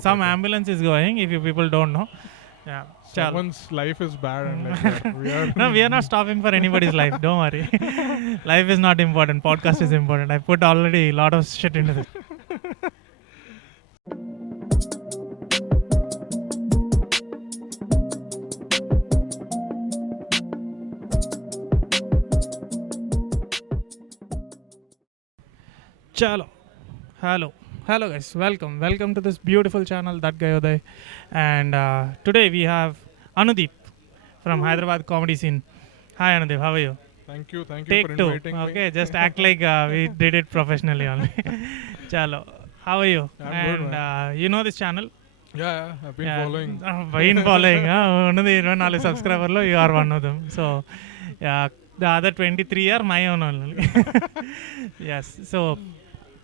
Some ambulance is going, if you people don't know. Yeah. Chal. Someone's life is bad and like we are No, we are not stopping for anybody's life. Don't worry. Life is not important. Podcast is important. I put already a lot of shit into this. Chalo. Hello guys. Welcome to this beautiful channel, That Guy Uday. And today we have Anudeep from Hyderabad comedy scene. Hi Anudeep, how are you? Thank you for Take two. inviting me. Okay, just act like we did it professionally only. Chalo. How are you? I'm good, And you know this channel? Yeah, I've been following. Been following. One 24 subscriber lo, you are one of them. So yeah, the other 23 are my own only. Yes. So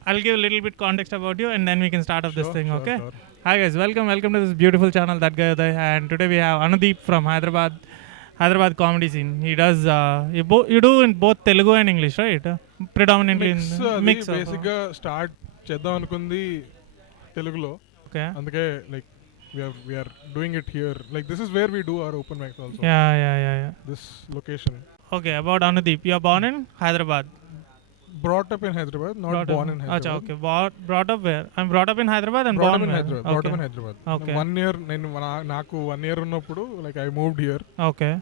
I'll give a little bit context about you and then we can start off this thing, okay? Sure. Hi guys, welcome to this beautiful channel, That Guy Uday. And today we have Anudeep from Hyderabad comedy scene. He does you do in both Telugu and English, right? Predominantly in mix of basic గా start చేద్దాం అనుకుంది తెలుగులో. okay. అందుకే like we are doing it here. Like this is where we do our open mics also. Yeah. This location. Okay, about Anudeep. You are born in Hyderabad. Brought up in Hyderabad, not born in Hyderabad. Acha, okay. Brought up where? I'm brought up in Hyderabad and Brought born up in where? Hyderabad. Okay. Brought up in Hyderabad. Okay. 1 year నాకు 1 year ఉన్నప్పుడు like I moved here. Okay.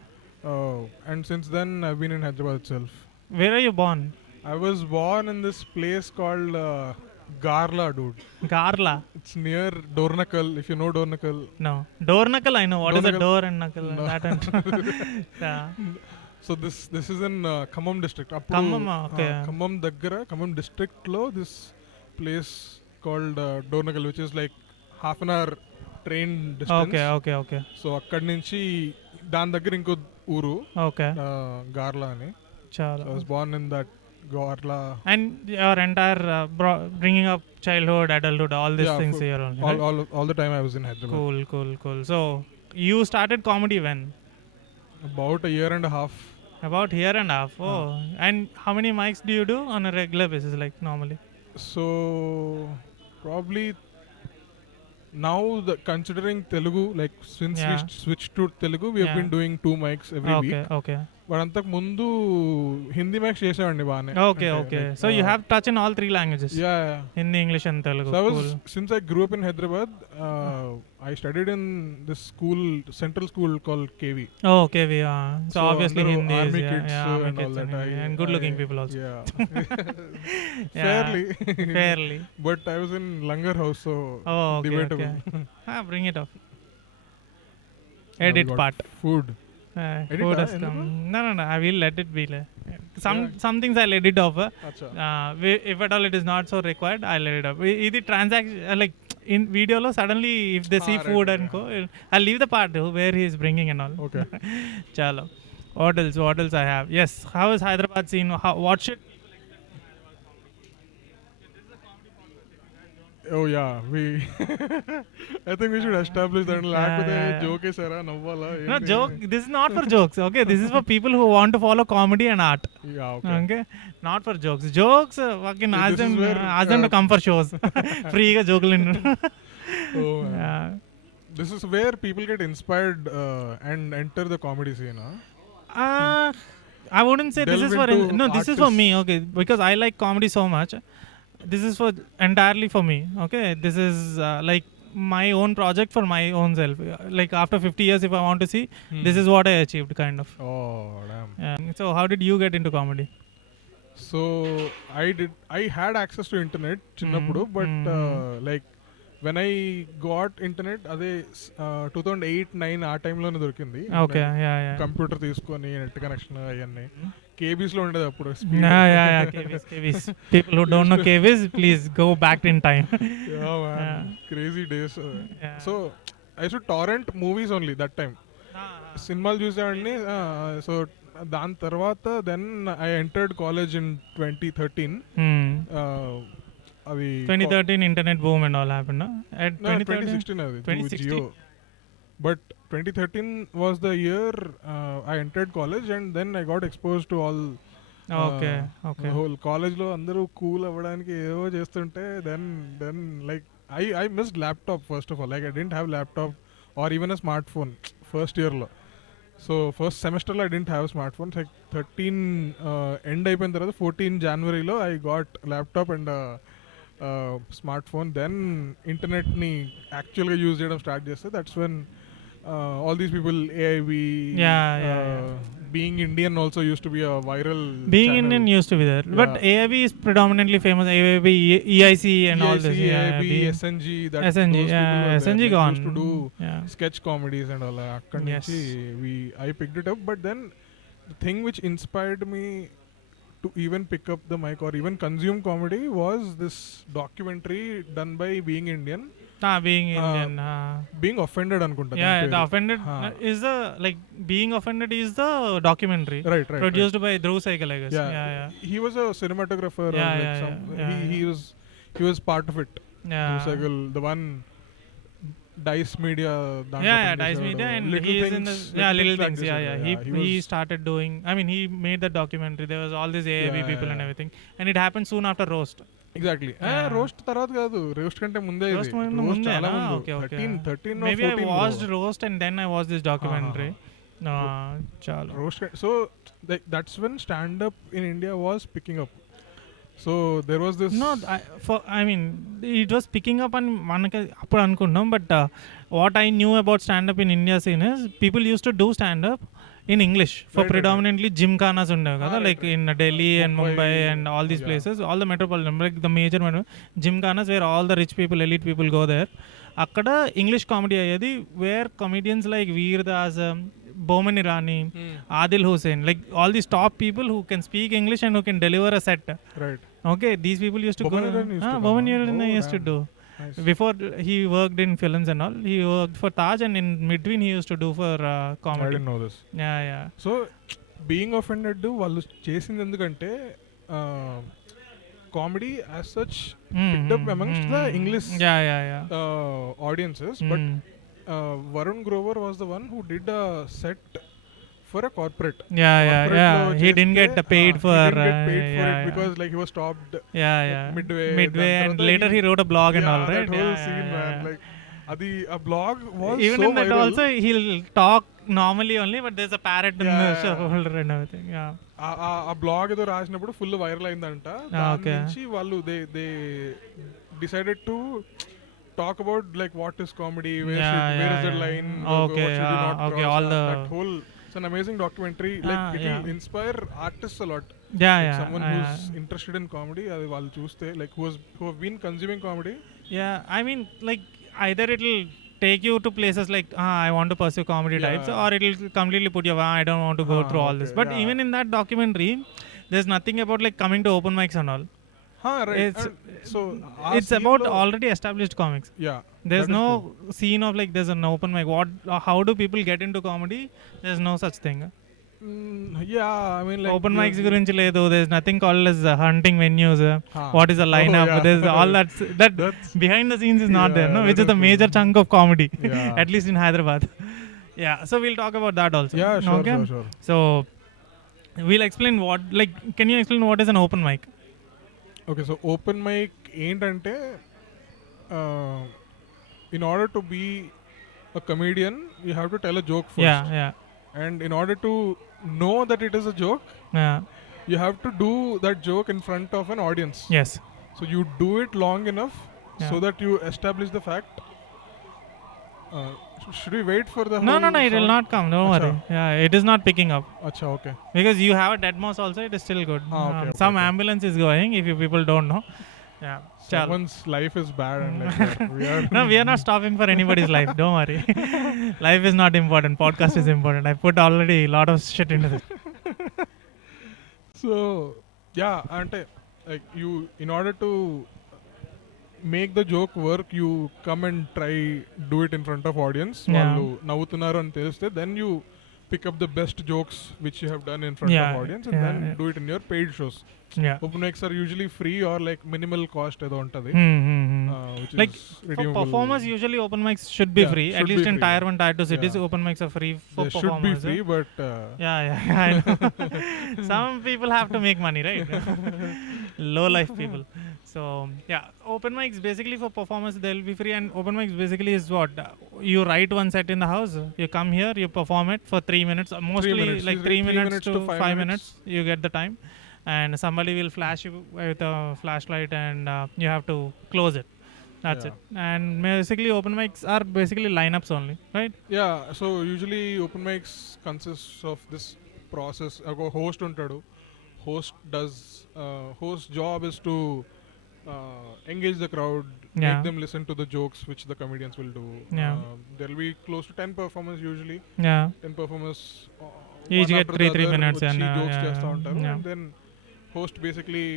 And since then I've been in Hyderabad itself. Where are you born? I was born in this place called Garla, dude. Garla. It's near Dornakal, if you know Dornakal. No. Door knuckle, I know. What is a Dornakal? door and knuckle? No. That and yeah. So this is in Khammam district. Khammam, okay. Khammam daggara, Khammam district lo this place called Dornakal, which is like half an hour train distance. Okay. So akkadi nunchi dan daggara inko uru Okay. Garla ani. Chala. So I was born in that Garla. And your entire bringing up childhood, adulthood, all these things here only. Right? All the time I was in Hyderabad. Cool. So you started comedy when? About a year and a half. About year and a half. Oh. And how many mics do you do on a regular basis, like normally? So probably now considering Telugu, like since we switched to Telugu, we have been doing 2 mics every week. Okay. But అంతకు ముందు Hindi max చేసేవాడిని బాగానే. Okay. So you have touch in all 3 languages. Yeah. Hindi, English and Telugu. So Cool. since I grew up in Hyderabad, I studied in this school, central school called KV. Oh, okay. So obviously under Hindi army is kids army and all kids that. and good looking people also. Yeah. Fairly. But I was in Langar house, so debatable. Okay. Bring it off. Edit part. Food. Food has come. No. I will let it be. Some things I'll edit off. If at all it is not so required, I'll edit off. This transaction, like in video lo, suddenly if they see food and go, I'll leave the part where he is bringing and all. Okay. Chalo. What else I have? Yes. How is Hyderabad scene? What shit? Oh yeah, I think we should establish that. Lakpothe joke sara navvala. No joke. This is not for jokes. Okay, this is for people who want to follow comedy and art. Yeah, okay. Not for jokes. Jokes, fucking ask them to come for shows. Free ga joke lindu. Oh man. Yeah. This is where people get inspired and enter the comedy scene, huh? I wouldn't say this is for this is for me, okay, because I like comedy so much. This is for entirely for me, okay. This is like my own project for my own self. Like after 50 years, if I want to see, this is what I achieved, kind of. Oh damn. So how did you get into comedy? So I had access to internet chinnappudu, but like when I got internet ade 2008-9 ఆ time లోనే దొరికింది. Okay, yeah. Computer తీసుకొని net connection అవన్నీ KBs లో ఉండేది అప్పుడు. KBs. People who don't know KBs, please go back in time. Yeah man, crazy days. So I used to torrent movies only that time. సినిమాలు చూసేవాడిని. So దాని తర్వాత then I entered college in 2013. అది 2013 internet boom and all happened, no? At 2016 అది 2016. But 2013 was the year I entered college and then I got exposed to all okay. The whole college లో అందరూ cool అవ్వడానికి ఏవో చేస్తుంటే then like I missed laptop first of all. Like I didn't have laptop or even a smartphone first year lo. So first semester lo I didn't have smartphones. Like 13 end అయిపోయిన తర్వాత 14 January లో I got laptop and smartphone. Then internet ni actual గా use చేయడం start చేస్తే that's when all these people AIV being Indian also used to be a viral being channel. Indian used to be there, but AIV is predominantly famous. AIV, EIC and all this. AIV, SNG, that SNG, those people were SNG there. Like, gone. used to do sketch comedies and all that. Akkad Yes. nunchi I picked it up, but then the thing which inspired me to even pick up the mic or even consume comedy was this documentary done by Being Indian. Being Indian. Being Offended anukunta. Yeah, the Offended is the, like, Being Offended is the documentary. Right. Produced by Dhruv Saigal, I guess. Yeah. He was a cinematographer. He was part of it. Yeah. Dhruv Saigal, the one Dice Media. Dice Media, and he is in the Little Things. He started doing. I mean, he made the documentary. There was all these AIV people and everything, and it happened soon after Roast. Exactly. Roast తర్వాత కాదు, roast కంటే ముందే ఇది. Roast చాలా ముందు. 13 or maybe 14 I watched Roast and then I watched this documentary. Chalo. Roast. So that's when stand up in India was picking up. So there was this. No, I mean, it was picking up and manaki appudu anukunnam, but what I knew about stand up in India scene is people used to do stand up in English for predominantly gymkhanas undevu kada, like in Delhi and Mumbai and all these places, all the metropolitan, like the major gymkhanas where all the rich people, elite people go there. Akkada English comedy ayedi, where comedians like Veer Das, Boman Irani, Adil Hussain, like all these top people who can speak English and who can deliver a set. Right. Okay, these people used to Boman go. Boman Irani used to do. Nice. Before he worked in films and all, he worked for Taj, and in between he used to do for comedy. I didn't know this. Yeah. So Being Offended వాళ్ళు చేసింది ఎందుకంటే comedy as such picked up amongst the English audiences, but Varun Grover was the one who did a set for a corporate. He didn't get paid for it because like he was stopped midway and later he wrote a blog and all, right? That whole scene, man, like a blog was even so in that viral. also he'll talk normally only, but there's a parrot in the shoulder and everything. ఆ blog ఏదో రాసినప్పుడు full viral అయిందంట. దాని నుంచి వాళ్ళు they decided to talk about like what is comedy, where is the line, what should you not cross, all the that whole, it's an amazing documentary. Like it will inspire artists a lot. Someone who's interested in comedy, వాళ్ళు చూస్తే like who have been consuming comedy. I mean, like either it'll take you to places like I want to pursue comedy types, or it'll completely put you I don't want to go through all this. But even in that documentary there's nothing about like coming to open mics and all. Right. It's about already established comics. There's no scene of like there's an open mic. How do people get into comedy? There's no such thing. I mean, like open mics gurinchi ledu. There's nothing called as hunting venues. What is a lineup? There's all that behind the scenes is not there, no, which is the major chunk of comedy, at least in Hyderabad. So we'll talk about that also. Sure. So we'll explain can you explain what is an open mic? Okay, so open mic ఏంటంటే in order to be a comedian you have to tell a joke first. And in order to know that it is a joke, you have to do that joke in front of an audience. So you do it long enough so that you establish the fact. Should we wait for the No, it will not come, don't worry. It is not picking up. Okay. Because you have a dead mouse also, it is still good. Some ambulance is going, if you people don't know. Someone's life is bad and like we are not stopping for anybody's life, don't worry. Life is not important, podcast is important. I put already a lot of shit into this. So ante like you, in order to make the joke work, you come and try do it in front of audience. వాళ్ళు నవ్వుతున్నారు అని తెలిస్తే then you pick up the best jokes which you have done in front of audience and then do it in your paid shows. Open mics are usually free or like minimal cost edo untadi, which like is redeemable. For performers usually open mics should be free, at least in tier 1 tier 2 cities. Open mics are free for performers. Should be free, but I know. Some people have to make money, right? Low life people. So yeah, open mics basically for performers, they'll be free. And open mics basically is what, you write one set in the house, you come here, you perform it for 3 minutes, mostly minutes. like You say 3 3 minutes minutes to to 5 5 minutes. minutes, you get the time, and somebody will flash you with a flashlight, and you have to close it. That's Yeah. it. And basically open mics are basically lineups only, right? Yeah, so usually open mics consists of this process. A host untadu. Host job is to engage the crowd, Yeah. make them listen to the jokes which the comedians will do. Yeah. There'll be close to 10 performers usually. Yeah. 10 performers, Each one get after 3 the other minutes, and వచ్చి jokes yeah, చేస్తా ఉంటారు. yeah. And then host basically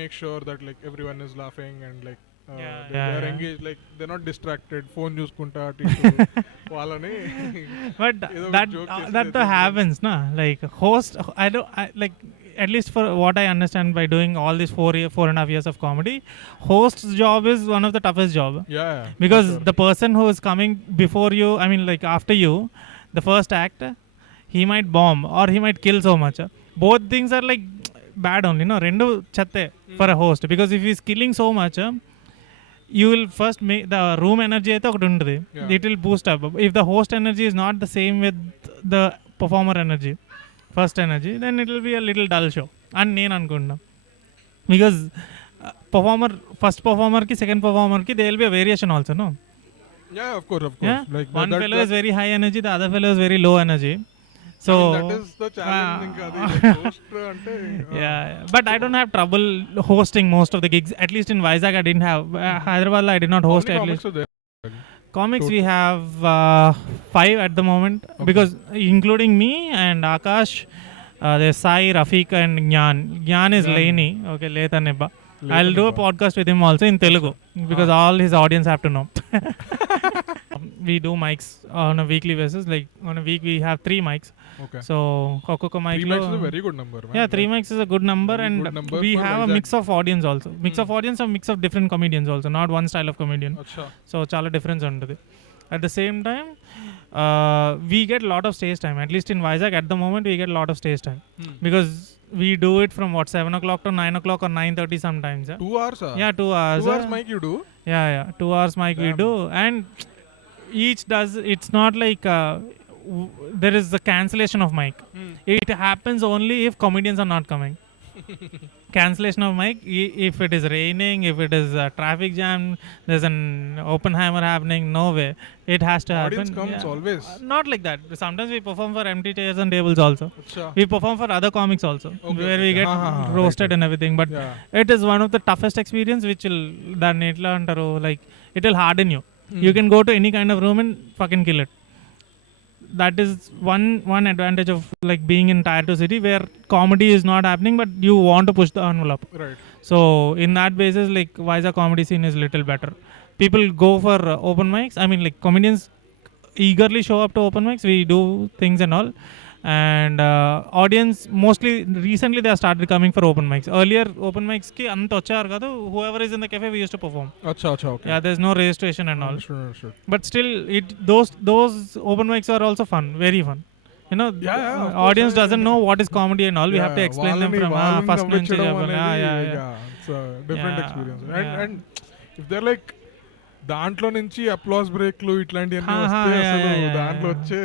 make sure that like everyone is laughing and like they're engaged, like they're not distracted, phone చూసుకుంటా అటు ఇటు వాళ్ళని But ఏదో ఒక that joke చేసి that తెచ్చేసి happens, na, like host, like, at least for what I understand by doing all these 4.5 years of comedy, host's job is one of the toughest job, yeah, because for sure. the person who is coming before you, I mean like after you, the first act, he might bomb or he might kill so much. Both things are like bad only, no, rendu chatte for a host, because if he's killing so much, you will first make the room energy అయితే ఒకటి ఉంటుంది, Yeah. it will boost up. If the host energy is not the same with the performer energy, first energy, then it will be a little dull show అని నేను అనుకుంటున్నా. Because first performer ki second performer ki there will be a variation also, no? Yeah, of course. Yeah, Like one that, fellow that, is very high energy, the other fellow is very low energy. So I mean, that is the challenge. ఇంకా అది like host అంటే yeah, but I don't have trouble hosting most of the gigs. At least in Vizag, I didn't have. Hyderabad, I did not how host. many At comics least are there? comics, Total. we have 5 at the moment, Okay. because including me and Akash, there's Sai, Rafiq, and Gyan. Gyan is Gyan. Laini. Okay, Leta Nibba. Leta I'll do a Nibba. podcast with him also in Telugu, because all his audience have to know. We do mics on a weekly basis. Like on a week, we have 3 mics. Okay. So Kokoko mic. 3 mics is a very good number, man. Yeah, 3 mics is a good number, Very and good number we for have a Vizag. mix of audience also. Mix of audience or mix of different comedians also, not one style of comedian. Acha. So chala difference untadi. At the same time, we get a lot of stage time. At least in Vizag, at the moment, we get a lot of stage time, because we do it from 7 o'clock to 9 o'clock or 9:30 sometimes. 2 hours? Yeah, 2 hours. 2 hours mic you do? Yeah, 2 hours mic we Damn. do, and each does. It's not like there is a cancellation of mic. It happens only if comedians are not coming. Cancellation of mic if it is raining, if it is a traffic jam, there's an Oppenheimer happening, no way, it has to happen. Audience comes always. Not like that. Sometimes we perform for empty chairs and tables also. Acha. We perform for other comics also, Okay, where we okay. get Right, roasted right. and everything, but Yeah. it is one of the toughest experience, which will దాన్ని ఎట్లా అంటారు, like it will harden you. You can go to any kind of room and fucking kill it. That is one advantage of like being in tier 2 city, where comedy is not happening, but you want to push the envelope. Right. So in that basis, like Vizag comedy scene is little better. People go for open mics. I mean, like comedians eagerly show up to open mics. We do things and all, and audience mostly recently they have started coming for open mics. Earlier open mics ki anta vachar kadu. Whoever is in the cafe, we used to perform. Acha, okay. Yeah, there's no registration and all. Understood. But still, those open mics are also fun, very fun. You know, Yeah, of course, audience I doesn't mean, know what is comedy and all. We have to explain them from వాళ్ళని first నుంచి నవ్వించడం చెప్పాలి. అనేది, Yeah. it's a different Yeah, experience. yeah. And if they're like దాంట్లో నుంచి applause బ్రేక్లు ఇట్లాంటివన్నీ Ha, ha, వస్తే yeah, అసలు yeah, yeah, దాంట్లో yeah. వచ్చే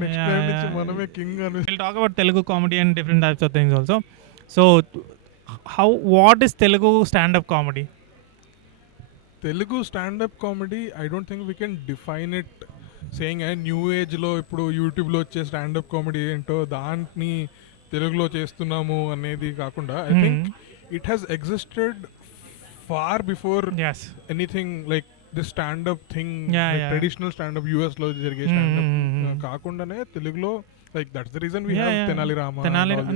నెక్స్ట్ Yeah, టైం నుంచి yeah. మనమే కింగ్ అని. We'll talk about Telugu comedy and different types of things also. So, what is Telugu stand-up comedy? Telugu standup comedy I don't think we can define it saying new ఏజ్లో ఇప్పుడు యూట్యూబ్లో వచ్చే stand up comedy ఏంటో దాన్ని తెలుగులో చేస్తున్నాము అనేది కాకుండా I think it has existed far before Yes. Anything like the standup thing Yeah, yeah. Traditional standup యూఎస్లో జరిగే స్టాండప్ కాకుండానే తెలుగులో like that's the reason we have Tenali Rama.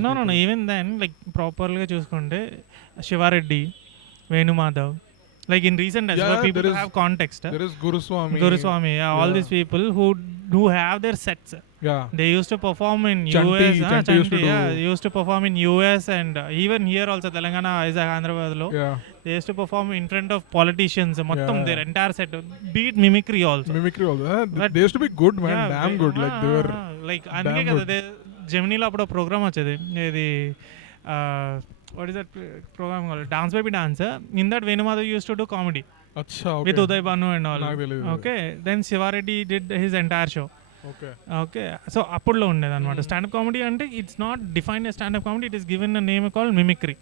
No. Even then, like properly చూసుకుంటే Sivareddy, Venumadhav, like in recent days, Yeah, for people there to is- have context. There is Guruswami. Yeah, all Yeah. these people who have their sets. Yeah. They used to perform in Chanti US. used to Chanti, yeah, do- they used to perform in US, and even here also Telangana, Vizag, Hyderabad lo. Yeah. They used to perform in front of politicians. Mottam Yeah. their entire set, beat mimicry also. Mimicry also. But- They used to be good, man. Yeah, Damn good. Like they were. like అందుకే damn కదా good. జెమినీలో అప్పుడు programme వచ్చేది, ఇది what is that program called? Dance Baby Dancer. In that, Venumadu used to do comedy Acha, okay. with Uday Banu and all. నాకు తెలియదు. Okay, then Shivareddy did his entire show. Okay okay so అప్పుడులో ఉండేది అనమాట standup comedy అంటే it's not defined as standup comedy it is given a name called mimicry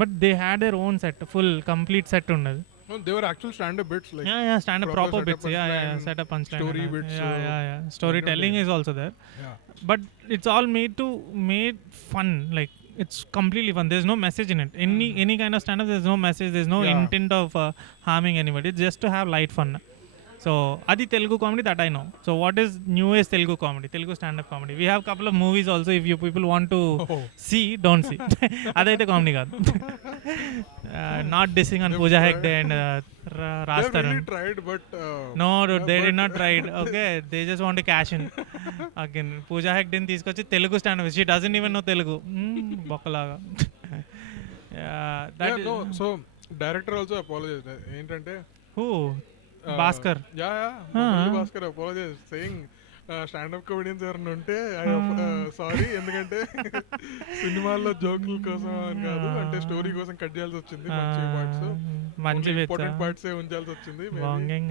but they had their own set full complete set ఉండేది they were actual stand up bits like stand up proper bits set up punchline story bits storytelling is also there but it's all made fun like it's completely fun there's no message in it any kind of stand up there's no message there's no intent of harming anybody it's just to have light fun so adi Telugu comedy that I know so what is newest Telugu comedy Telugu stand up comedy we have couple of movies also if you people want to see don't see adaithe comedy kaadu not dissing on Pooja Hegde and Raj Tarun really tried but no dude they did not try it okay they just want to cash in again Pooja Hegde ni తీసుకొచ్చి Telugu stand up she doesn't even know Telugu బొక్కలాగా no so director also apologized ఏంటంటే who Bhaskar Bhaskar apologized saying standup comedians ఎవరైనా ఉంటే sorry ఎందుకంటే సినిమాల్లో జోకుల కోసం అని కాదు అంటే స్టోరీ కోసం కట్ చేయాల్సి వచ్చింది మంచి ఇంపార్టెంట్ పార్ట్స్ ఉంచాల్సి వచ్చింది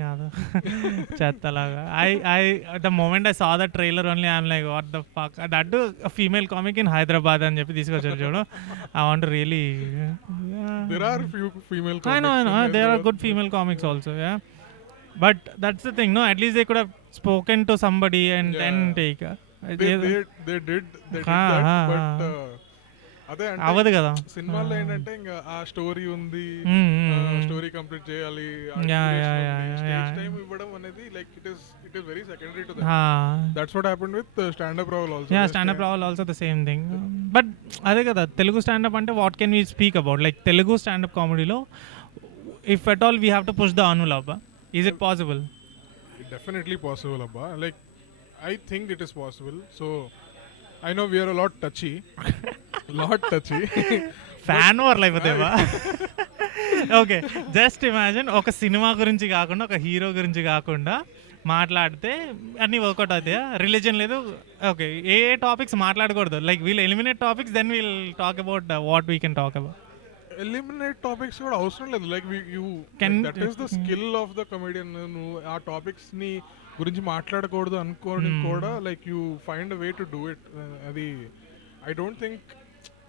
కాదు చెత్తలాగా the moment I saw the trailer only I'm like what the fuck that female comic in Hyderabad అని చెప్పి తీసుకొచ్చారు చూడు I want really there are few female I know there are good female comics also but that's the thing no at least they could have spoken to somebody and then take they did that but అదే అంటే అవదు కదా సినిమాలో ఏంటంటే ఇంకా ఆ story ఉంది story complete చేయాలి టైం ఇవ్వడం అనేది like it is very secondary to that that's what happened with stand up Rahul also stand up Rahul also the same thing but అదే కదా తెలుగు స్టాండ్ అప్ అంటే what can we speak about like Telugu stand up కామెడీలో if at all we have to push the అనులవ్ is it possible definitely possible abba like I think it is possible so I know we are a lot touchy fan over అయిపోతేవా okay just imagine ఒక cinema గురించి కాకుండా ఒక hero గురించి కాకుండా మాట్లాడితే అన్నీ వర్కౌట్ అవుతాయా రిలీజన్ లేదు ఓకే ఏ టాపిక్స్ మాట్లాడకూడదు like we'll eliminate topics then we'll talk about what we can talk about eliminate topics కూడా అవసరం లేదు like you that is the skill of the comedian నువ్వు ఆ టాపిక్స్ ని గురించి మాట్లాడకూడదు అనుకోవడం కూడా like you find a way to do it అది I don't think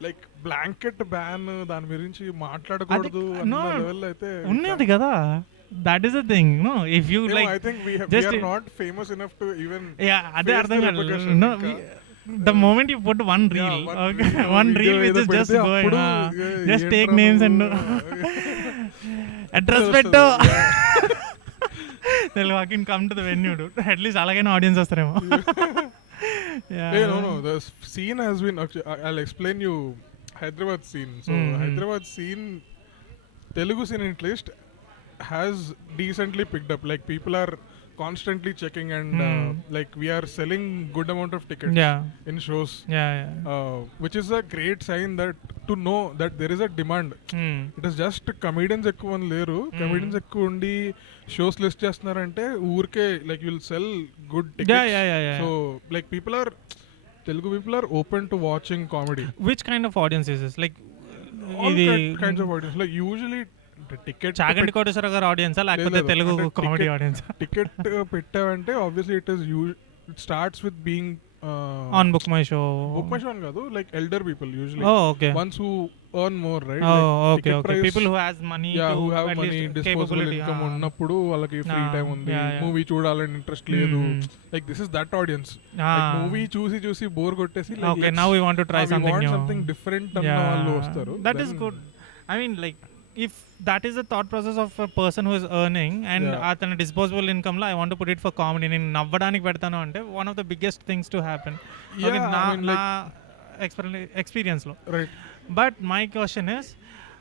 like blanket ban దాని గురించి మాట్లాడకూడదు అన్న లెవెల్ అయితే ఉన్నది కదా that is the thing no if you like I think we are not famous enough to even అదే అర్థం కాదు no the moment you put one reel one reel which is just going just take names and address petto they'll fucking come to the venue dude at least alagaina audience vastaremo hey no the scene has been I'll explain you Hyderabad scene so Hyderabad scene Telugu scene at least has decently picked up like people are constantly checking and like we are selling good amount of tickets in shows which is a great sign that to know that there is a demand it is just comedians ఎక్కువ లేరు comedians ఎక్కువ ఉండి shows list చేస్తున్నారంటే ఊరికే like you will sell good tickets so like Telugu people are open to watching comedy which kind of audience is this like all kinds of audience like usually ticket Chaganti Koteswara garu ఆడియన్సా లేకపోతే Telugu comedy audience ticket పెట్టావంటే obviously it starts with being on Book My Show అని కాదు like elder people usually okay ones who earn more right okay people who has money who have money disposable income ఉన్నప్పుడు వాళ్ళకి free time ఉంది movie చూడాలని interest లేదు like this is that audience movie చూసి bore కొట్టేసి okay now we want to try something different అన్న వాళ్ళు వస్తారు that is good I mean like if that is the thought process of a person who is earning and atana disposable income la I want to put it for comedy నేను నవ్వడానికి పెడతాను అంటే one of the biggest things to happen okay na experience lo right but my question is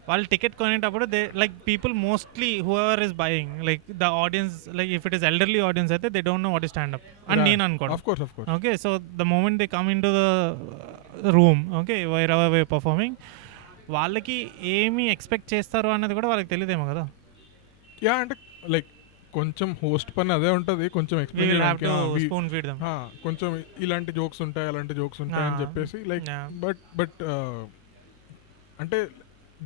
వాళ్ళు ticket కొనేటప్పుడు they like people mostly whoever is buying like the audience like if it is elderly audience అయితే they don't know what is stand up అని నేను అనుకోను okay so the moment they come in to the room okay wherever we performing వాళ్ళకి ఏమి expect చేస్తారు అన్నది కూడా వాళ్ళకి తెలియదేమో కదా అంటే లైక్ కొంచెం హోస్ట్ పని అదే ఉంటుంది కొంచెం స్పూన్ ఫీడ్ కొంచెం ఇలాంటి జోక్స్ ఉంటాయి అలాంటి జోక్స్ ఉంటాయి అని చెప్పేసి లైక్ బట్ అంటే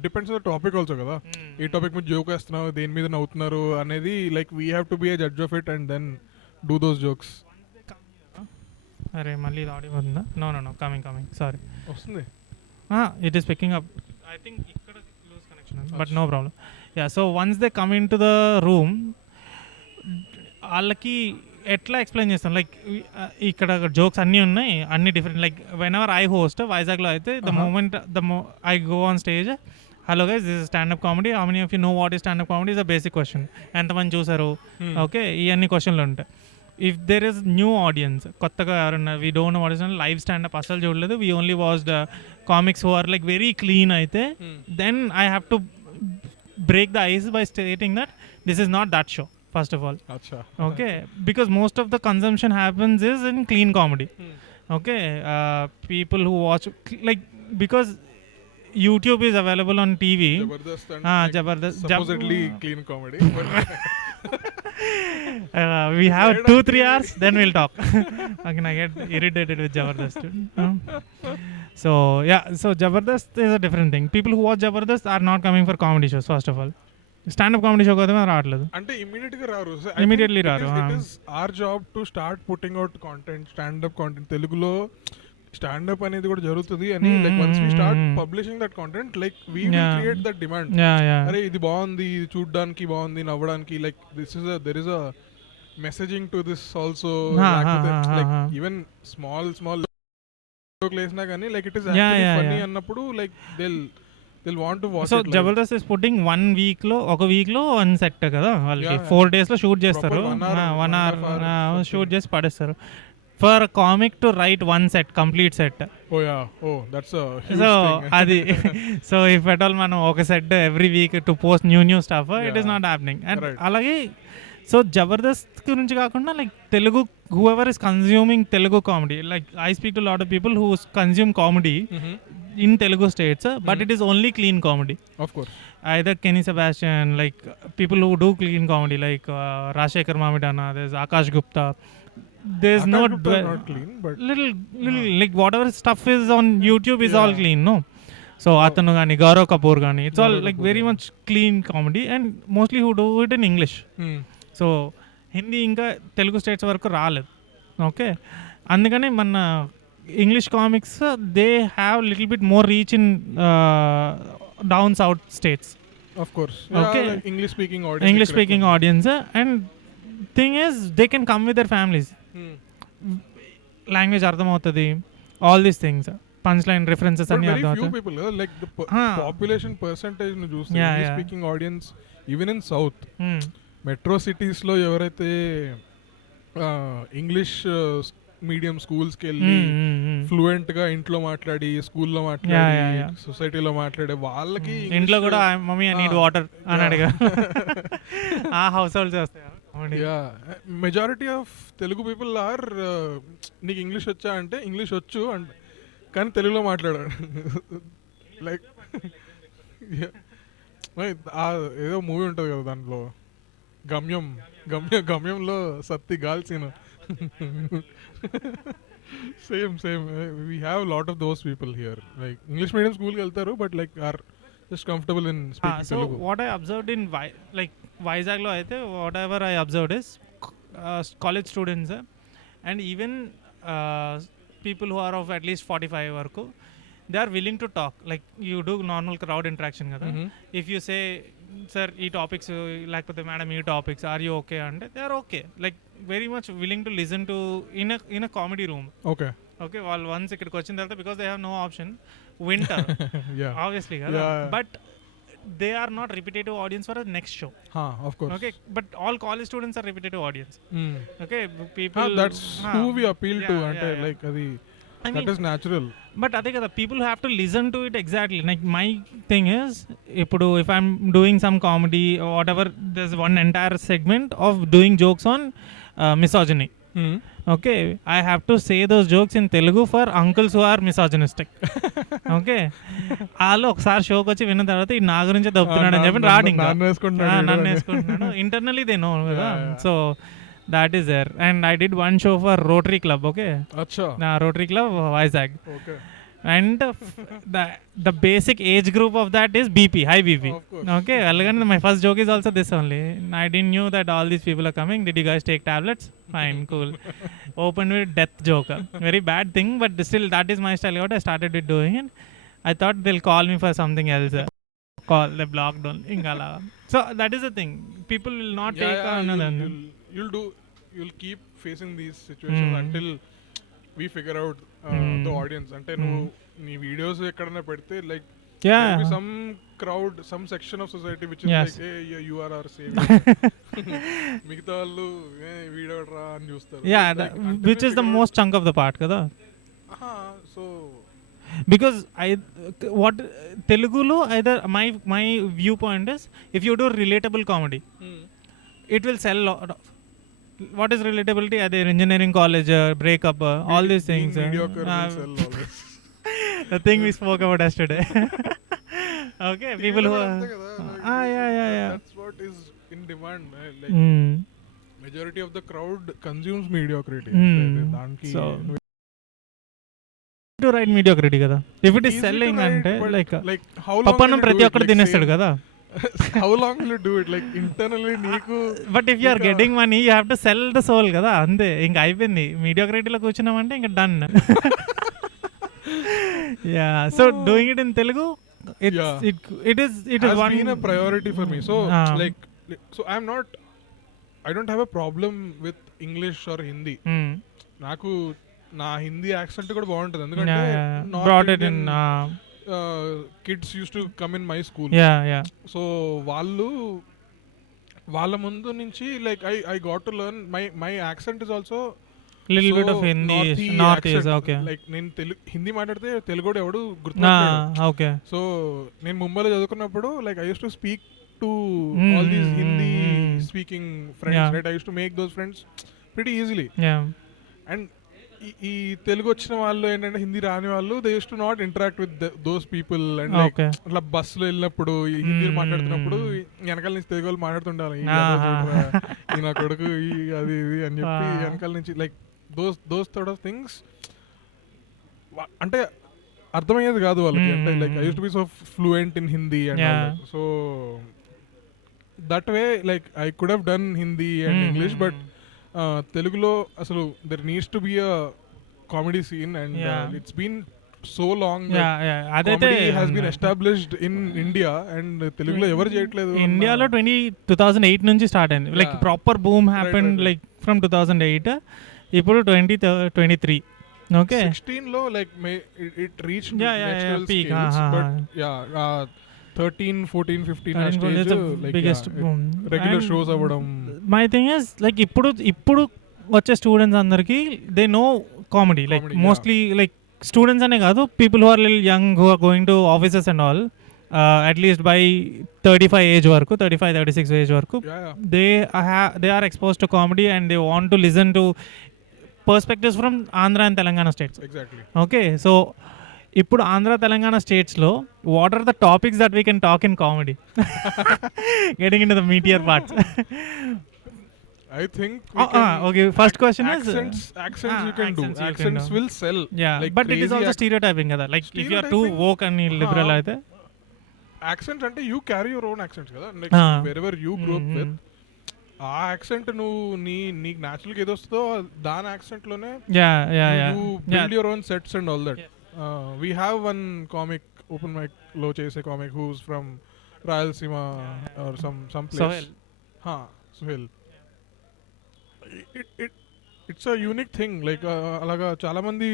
depends on the topic also కదా, ఈ టాపిక్ మీద జోక్ వేస్తున్నావు, దేని మీద నవ్వుతున్నారు అనేది, like we have to be a judge of it and then do those jokes. అరే మళ్ళీ ఇది ఆడియో ఉందా? నో కమింగ్ సారీ వస్తుంది, it is picking up. I think ఇక్కడ loose connection but no problem. Yeah, so once they come in to the room, వాళ్ళకి ఎట్లా explain చేస్తాను, like ఇక్కడ జోక్స్ అన్నీ ఉన్నాయి, అన్ని different. Like whenever I host వైజాగ్లో అయితే the moment I go on stage, hello guys this is stand up comedy, how many of you know what is stand up comedy is a basic question. ఎంతమంది చూసారు, okay, ఇవన్నీ క్వశ్చన్లు ఉంటాయి. If there is new audience, కొత్తగా ఎవరన్నా we don't know what is live stand up అసలు చూడలేదు, we only watched comics who are like very clean అయితే, then I have to break the ice by stating that this is not that show first of all. Acha. Okay, because most of the consumption happens is in clean comedy. Okay, people who watch like, because YouTube is available on TV. Jabardast and Jabardast supposedly clean comedy. We have 2-3 hours, then we'll talk. Again, I get irritated with Jabardast. So yeah, so Jabardast is a different thing. People who watch Jabardast are not coming for comedy shows first of all. Standup comedy show కదా రావట్లేదు, అంటే immediately రారు. రారు. It is our job to start putting out content, standup content. తెలుగులో standup అనేది కూడా జరుగుతుంది అని, like once we start publishing that content, like we will create that demand. అరే ఇది బాగుంది, ఇది చూడడానికి బాగుంది, నవ్వడానికి, like this is there is a messaging to this also. Like even small joke లేసినా కానీ like it is actually funny అన్నప్పుడు, like they'll want to watch so it. So Jabardast is putting 1 week లో ఒక week లో 1 set కదా వాళ్ళకి, 4 days లో shoot చేస్తారు, 1 hour షూట్ చేసి పడేస్తారు. For comic to right 1 set complete set. that's a huge so thing. అది సో ఇఫ్ ఎట్ ఆల్ మనం ఒక set every week to post new stuff, it is not happening. And అలాగే so Jabardasth గురించి కాకుండా like Telugu, who ever is consuming Telugu comedy, like I speak to lot of people who consume comedy in Telugu states, but it is only clean comedy. Of course. Either Kenny Sebastian, like people who do clean comedy, like Rajshekhar Mamidana, there's Akash Gupta. There's not clean, but little like whatever stuff is on YouTube is all clean, no? So Atanu gani, Gaurav Kapoor gani, it's all like very much clean comedy, and mostly who do it in English. So Hindi inga Telugu states varaku raaledu. Okay, అందుకనే మన English comics they have little bit more reach in down south states. Of course. Okay, like English speaking audience, and thing is they can come with their families. Language ardham avutadi, all these things, punchline references anni ardham avutadi. Very few people like the population percentage nu చూస్తే English speaking audience even in south metro cities లో ఎవరైతే English medium స్కూల్స్కి వెళ్ళి fluent గా ఇంట్లో మాట్లాడి, స్కూల్లో మాట్లాడి, సొసైటీలో మాట్లాడే వాళ్ళకి ఇంట్లో కూడా మమ్మీ ఐ నీడ్ వాటర్ అని అడిగా ఆ హౌస్ హోల్డ్స్ వస్తాయి. Majority of Telugu people are నీకు ఇంగ్లీష్ వచ్చా అంటే ఇంగ్లీష్ వచ్చు అంటే కానీ తెలుగులో మాట్లాడాడు. లైక్ ఏదో మూవీ ఉంటుంది కదా దాంట్లో గమ్యంలో సత్తి గాల్సిన same we have a lot of those people here, like English medium school ki veltaru but like are just comfortable in speaking Telugu. So what I observed in like Vizag lo aithe whatever I observed is college students and even people who are of at least 45 varaku, they are willing to talk. Like you do normal crowd interaction kada, if you say sir ee topics lekapothe madam ee topics are you okay ante they are okay, like very much willing to listen to in a comedy room. Okay వాళ్ళు once ఇక్కడికి వచ్చిన తర్వాత because they have no option winter obviously kada, but they are not repetitive audience for the next show. Of course. Okay, but all college students are repetitive audience. Okay, people that's who we appeal to ante like adi that is natural. But అదే కదా, people have to listen to it exactly. Like my thing is, ఇప్పుడు if I'm doing some comedy or whatever, there's one entire segment of doing jokes on misogyny. Okay, I have to say those jokes in Telugu for uncles who are misogynistic. Okay, వాళ్ళు ఒకసారి షోకి వచ్చి విన్న తర్వాత ఈ నా గురించి దొబ్బుతున్నాడు అని చెప్పి రాడు, ఇంకా నన్ను వేసుకుంటున్నాడు. ఇంటర్నల్లీ దే నో కదా. So that is there, and I did one show for Rotary Club. Okay, acha Rotary Club Vizag. Okay, and the basic age group of that is BP, high BP. Of course. Okay, Algan, my first joke is also this only. I didn't knew that all these people are coming. Did you guys take tablets? Fine, cool. Open with death joke. Very bad thing, but still that is my style. What I started with doing it. I thought they'll call me for something else. Call, they blocked on Ingala. So that is the thing. People will not take another. You'll keep facing these situations until we figure out the audience. Ante నువ్వు నీ videos ఎక్కడైనా పెడితే like some crowd, some section of society which is like, hey, you are our savior. మిగతా వాళ్ళు video రా అని చూస్తారు. Which is the most chunk of the part కదా. So because what Telugulo, either my viewpoint is, if you do relatable comedy, it will sell a lot of. What is relatability? Either engineering college, breakup, all these things. Mediocre will sell always. The thing we spoke about yesterday. Okay, people who are that's what is in demand. Like majority of the crowd consumes mediocrity. So to write mediocrity kada. If it is selling ante like how long pappanam prati okkadu tinestadu kada. How long will you do it? Like internally neeku. But if you are getting money, you have to sell the soul kada. Ante inga ayipindi. Mediocrity lo కూర్చున్నామంటే inga done. Yeah, so doing it in Telugu, it has been a priority for me. So so I don't have a problem with English or Hindi. నాకు నా Hindi accent కూడా బాగుంటుంది ఎందుకంటే kids use to come in my school. So వాళ్ళ ముందు నుంచి like I got to learn my accent is also little bit of Hindi, north is okay. Like నేను హిందీ మాట్లాడితే తెలుగు ఎవడు గుర్తుపట్టలేడు. Okay. సో నేను ముంబైలో చదువుకున్నప్పుడు like I used to speak to all these Hindi speaking friends, right? I used to make those friends pretty easily. And ఈ తెలుగు వచ్చిన వాళ్ళు ఏంటంటే హిందీ రాని వాళ్ళు they use to not interact with those people. And like అట్లా బస్సులో వెళ్ళినప్పుడు హిందీ మాట్లాడుతున్నప్పుడు వెనకాల నుంచి తెలుగు వాళ్ళు మాట్లాడుతుంటారు, ఈ నా కొడుకు అది ఇది అని చెప్పి వెనకాల నుంచి like those sort of things అంటే అర్థమయ్యేది కాదు వాళ్ళకి. అంటే like I used to be so fluent in Hindi and so that way like I could have done Hindi and English. But తెలుగులో అసలు there needs to be a comedy scene and it's been so long that comedy has been established in India and Telugulo ever cheyatledu. India lo 2008 nunchi start ayindi, like proper boom happened like from 2008 ippudu 2023. Okay, 16 lo like it reached national peak, scales, but 13 14 15 ఆ stage like biggest boom, regular shows avadam. My thing is like ఇప్పుడు వచ్చే students అందరికి they know comedy like mostly like students ane kaadu, people who are little young who are going to offices and all, at least by 35 age varaku 36 age varaku they are exposed to comedy and they want to listen to perspectives from Andhra and Telangana states. Exactly. Okay, so ఇప్పుడు ఆంధ్ర తెలంగాణ స్టేట్స్లో what are the topics that we can talk in comedy? Getting in to the meatier parts. I think okay, first question accents, is accents you can do. Accents will sell. Yeah, like but it is also stereotyping kada. Like if you are too woke and liberal aithe accents ante you carry your own accents kada. Like wherever you grew up with ఆ accent నువ్వు నీకు natural గా ఏదొస్తుందో దాని accent లోనే you build your own sets and all that. We have one comic open mic లో చేసే comic who's from Rayalaseema or some place. Sohail. It's a unique thing. Like అలాగా చాలా మంది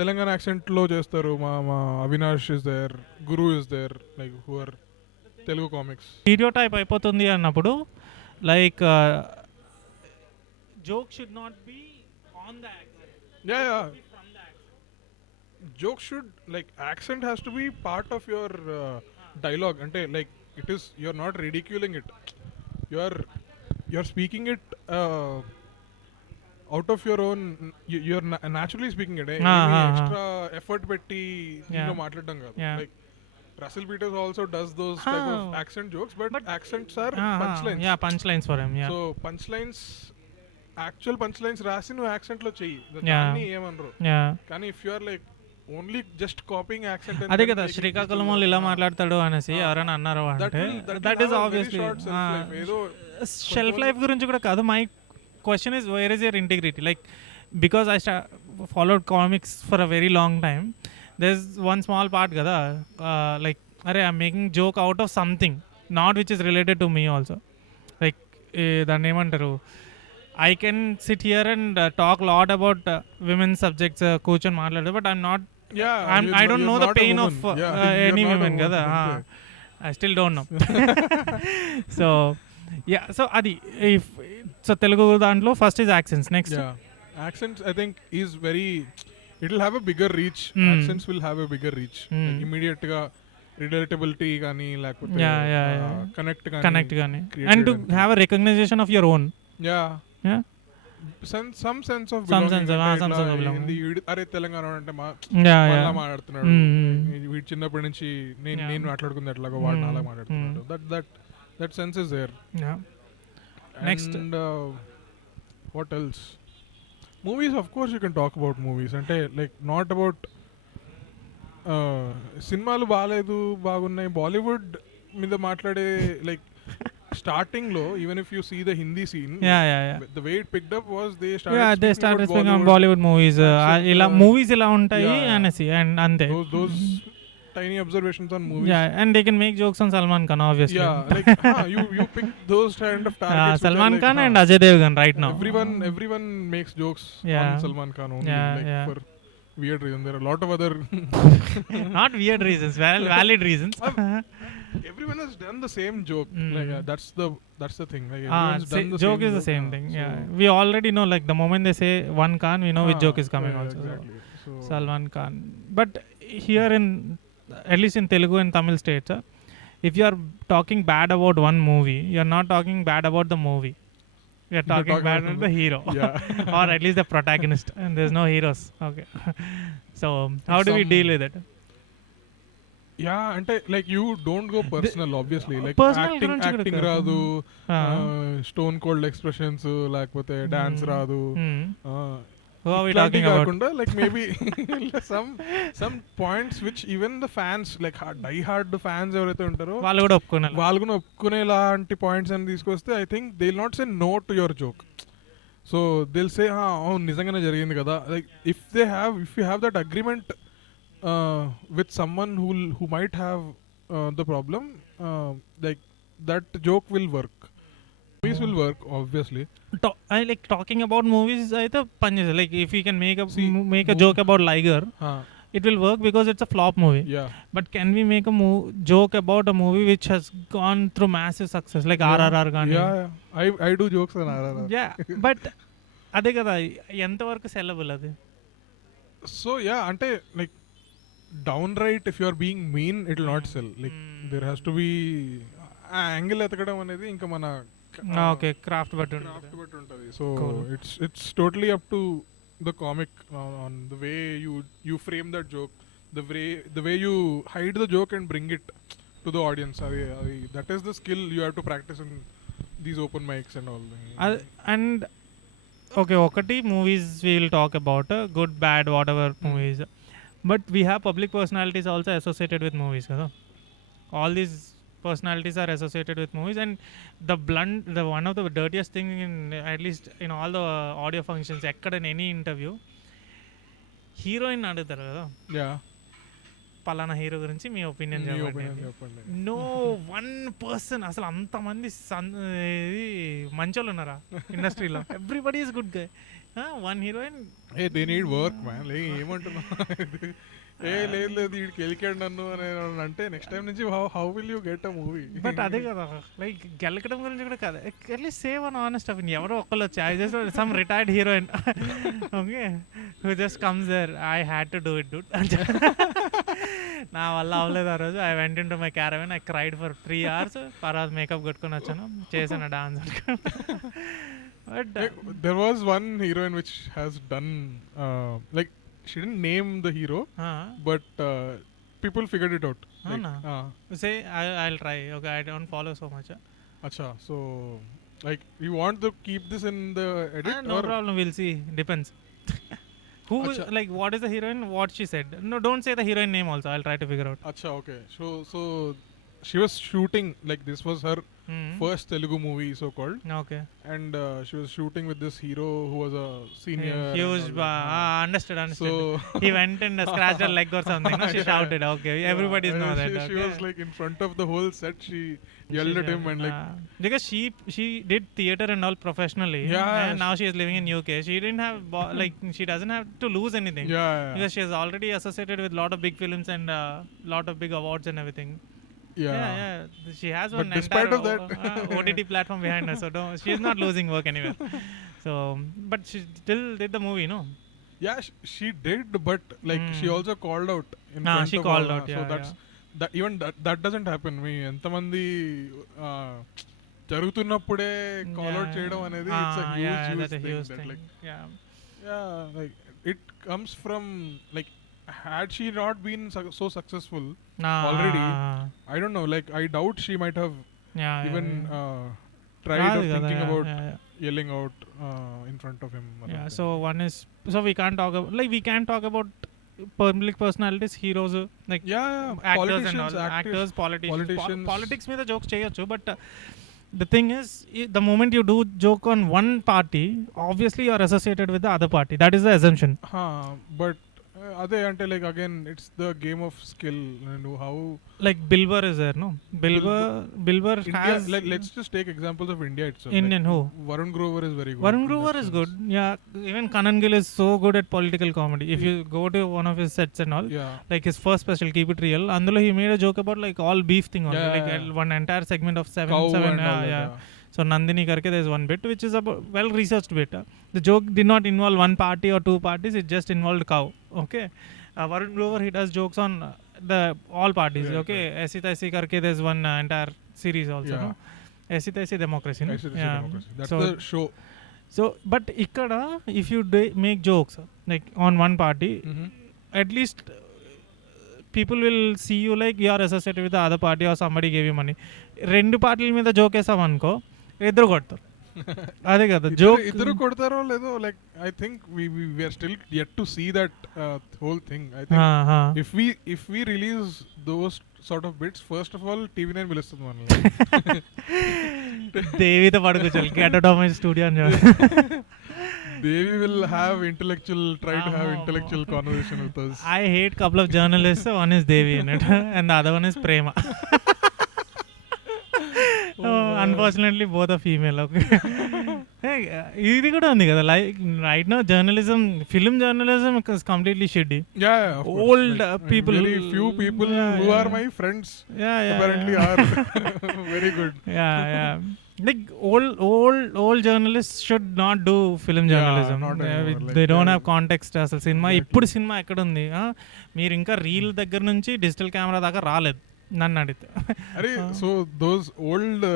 తెలంగాణ యాక్సెంట్ లో చేస్తారు. మా Avinash is there, Guru is there, like who are Telugu comics. Stereotype అయిపోతుంది అన్నప్పుడు like joke should not be on the accent. Joke should like accent has to be part of your dialogue. అంటే like it is you are not ridiculing it, you are speaking it out of your own, you're naturally speaking it. Extra effort petti neenno maatladam kaadu. Like Russell Peters also does those type of accent jokes, but accents are punchlines. Punchlines for him. So punchlines, actual punchlines rasi nu accent lo cheyi, danni em anru. Kani if you are like only just copying accent. అదే కదా శ్రీకాకుళం వాళ్ళు ఇలా మాట్లాడతాడు అనేసి ఎవరైనా అన్నారు అంటే that is obviously shelf life గురించి కూడా కాదు. My question is where is your integrity? Like because I followed comics for a very long time. There is one small part కదా, లైక్ అరే I'm making joke out of something not which is related to me also. Like దాన్ని ఏమంటారు, I can sit here and talk a lot about women's subjects, కూర్చొని మాట్లాడదు, but I'm not, I don't know the pain of any women kada. I still don't know. So yeah, so adi if so Telugu dantlo first is accents, next accents I think is very, it will have a bigger reach. Accents will have a bigger reach. Like immediate ga relatability gaani lekapothe connect gaani and to have a recognition of your own. Yeah. Some sense of belonging. అరే తెలంగాణ అంటే మళ్ళా మాట్లాడుతున్నాడు, వీడి చిన్నప్పటి నుంచి నేను మాట్లాడుకుంది ఎట్లాగో వాడిని అలా మాట్లాడుతున్నాడు. That sense is there. Next what else? Movies of course you can talk about movies. అంటే లైక్ నాట్ అబౌట్ సినిమాలు బాగాలేదు బాగున్నాయి బాలీవుడ్ మీద మాట్లాడే. Like starting low, even if you see the Hindi scene, the way it picked up was they started speaking about Bollywood movies. ila movies ila untayi anesi and ante those tiny observations on movies. And they can make jokes on Salman Khan obviously. Like you pick those kind of targets. Salman Khan and Ajay Devgan right now. Everyone makes jokes on Salman Khan only, for weird reasons. There are a lot of other not weird reasons, valid reasons. Everyone has done the same joke. Like that's the thing. Like everyone's done the joke is the same thing. We already know, like the moment they say one Khan, we know which joke is coming also. Exactly. So Salman Khan. But here in, at least in Telugu and Tamil states, if you are talking bad about one movie, you are not talking bad about the movie. You are talking bad about the hero. Or at least the protagonist. And there's no heroes. Okay. So how do we deal with it? అంటే like you don't go personal obviously. Like acting రాదు, stone cold expressions లేకపోతే dance రాదు కాకుండా like maybe some points which even the fans like die hard fans ఎవరైతే ఉంటారో వాళ్ళు కూడా ఒప్పుకునేలాంటి పాయింట్స్ అని తీసుకొస్తే I think they will not say no to your joke. So they will say అవును నిజంగానే జరిగింది కదా. Like if you have that agreement with someone who might have the problem, like that joke will work. Movies will work obviously. I like talking about movies aithe punches. Like if we can make a joke about Liger, it will work because it's a flop movie. But can we make a joke about a movie which has gone through massive success, like RRR gaani? I do jokes on RRR. But ade kada enta varaku sellable adi. So ante like downright if you are being mean it will not sell. Like there has to be angle etakadam anedi inka mana craft but untadi. So cool. it's totally up to the comic on the way you frame that joke, the way you hide the joke and bring it to the audience. That is the skill you have to practice in these open mics and all. And okay, okati movies we will talk about, good bad whatever movies. But we have public personalities also associated with movies. All these personalities are associated with movies, and the one of the dirtiest thing in at least in all the audio functions, ekkada in any interview, heroine adugaru kada. పలానా hero గురించి మీ opinion చెప్పండి. No one person అసలు అంతమంది మంచోళ్ళు ఉన్నారా ఇండస్ట్రీలో? Everybody is good guy. One heroine they need work man. ఏమంటున్నా లేదు వీడికి వెళ్ళికాడు నన్ను అని అంటే నెక్స్ట్ టైం నుంచి how will you get a movie? But అదే కదా, లైక్ గెలకడం గురించి కూడా కదా, at least save an honest of ఎవరో ఒకళ్ళు వచ్చి I just some retired heroine okay who just comes there I had to do it Dude. నా వల్ల అవ్వలేదు ఆ రోజు. I went in to my caravan, I cried for 3 hours. తర్వాత makeup కొట్టుకొని వచ్చాను, చేశాను dance. But there was one heroine which has done like she didn't name the hero, but people figured it out. Say I'll try. Okay, I don't follow so much. Acha, so like you want to keep this in the edit? No problem, we'll see. Depends. Who like what is the heroine? What she said? No, don't say the heroine name also. I'll try to figure out. Acha, okay. So she was shooting, like this was her first Telugu movie, so called. Okay. And she was shooting with this hero who was a senior. Huge. Understood. So he went and scratched her leg or something. No, she shouted. Okay, everybody knows that. She was like in front of the whole set. She yelled at him and like because she did theater and all professionally. Yeah. And now she is living in UK. She didn't have like she doesn't have to lose anything. Yeah. Because she is already associated with lot of big films and lot of big awards and everything. Yeah. She has one despite of that OTT platform behind her, so she's not losing work anywhere. So, but she still did the movie, no? Yeah, she did, but like she also called out in front she of called all, out. so that's that even that doesn't happen. Me ఎంతమంది జరుగుతున్నప్పుడే call out చేయడం అనేది it's a huge thing. Like like it comes from like had she not been so successful already, I don't know, like I doubt she might have even tried or thinking about yelling out in front of him. So one is, so we can't talk about, like we can talk about public personalities, heroes, like actors and all, actors, politicians. Politics మీద jokes చేయొచ్చు, but the thing is, the moment you do joke on one party, obviously you are associated with the other party. That is the assumption. But అదే అంటే like again it's the game of skill and how like Bilber is there, no? Bilber has like let's just take examples of India itself. Indian like, who? Varun Grover is very good. Varun Grover is good. Yeah, even Kanan Gill is so good at political comedy. If you go to one of his sets and all, like his first special, Keep It Real, అందులో he made a joke about like all beef thing only, like one entire segment of seven. So Nandini karke there is one bit which is about well researched bit. The joke did not involve one party or two parties, it just involved cow. Okay. Varun Grover, he does jokes on the all parties. Okay. Aisi Taisi karke there is one entire series also. No? Aisi Taisi Democracy. No? Democracy. That's the show. So but ikkada if you make jokes like on one party, at least people will see you like you are associated with the other party or somebody gave you money. రెండు పార్టీల మీద joke వేసాం అనుకో, ఇద్దరు కొడతారు. అదే కదా joke, ఇద్దరు కొడతారో లేదో, like I think we are still yet to see that whole thing. I think if we release those sort of bits, first of all TV9 పిలుస్తుంది మనల్ని. దేవితో పడుకోవాలి get out of my studio అని చెప్పి. Devi will have try to have intellectual conversation with us. I hate couple of journalists. One is Devi in it and the other one is Prema. Unfortunately both are female. Okay. ఇది కూడా ఉంది కదా, like right now journalism, film journalism is completely shitty. Old people, very few people who are my friends apparently are very good. Like old journalists should not do film journalism. They don't have context. అసలు cinema ఇప్పుడు cinema ఎక్కడ ఉంది, మీరు ఇంకా reel దగ్గర నుంచి digital camera దాకా రాలేదు నన్ను అడిగితే. అరే so those old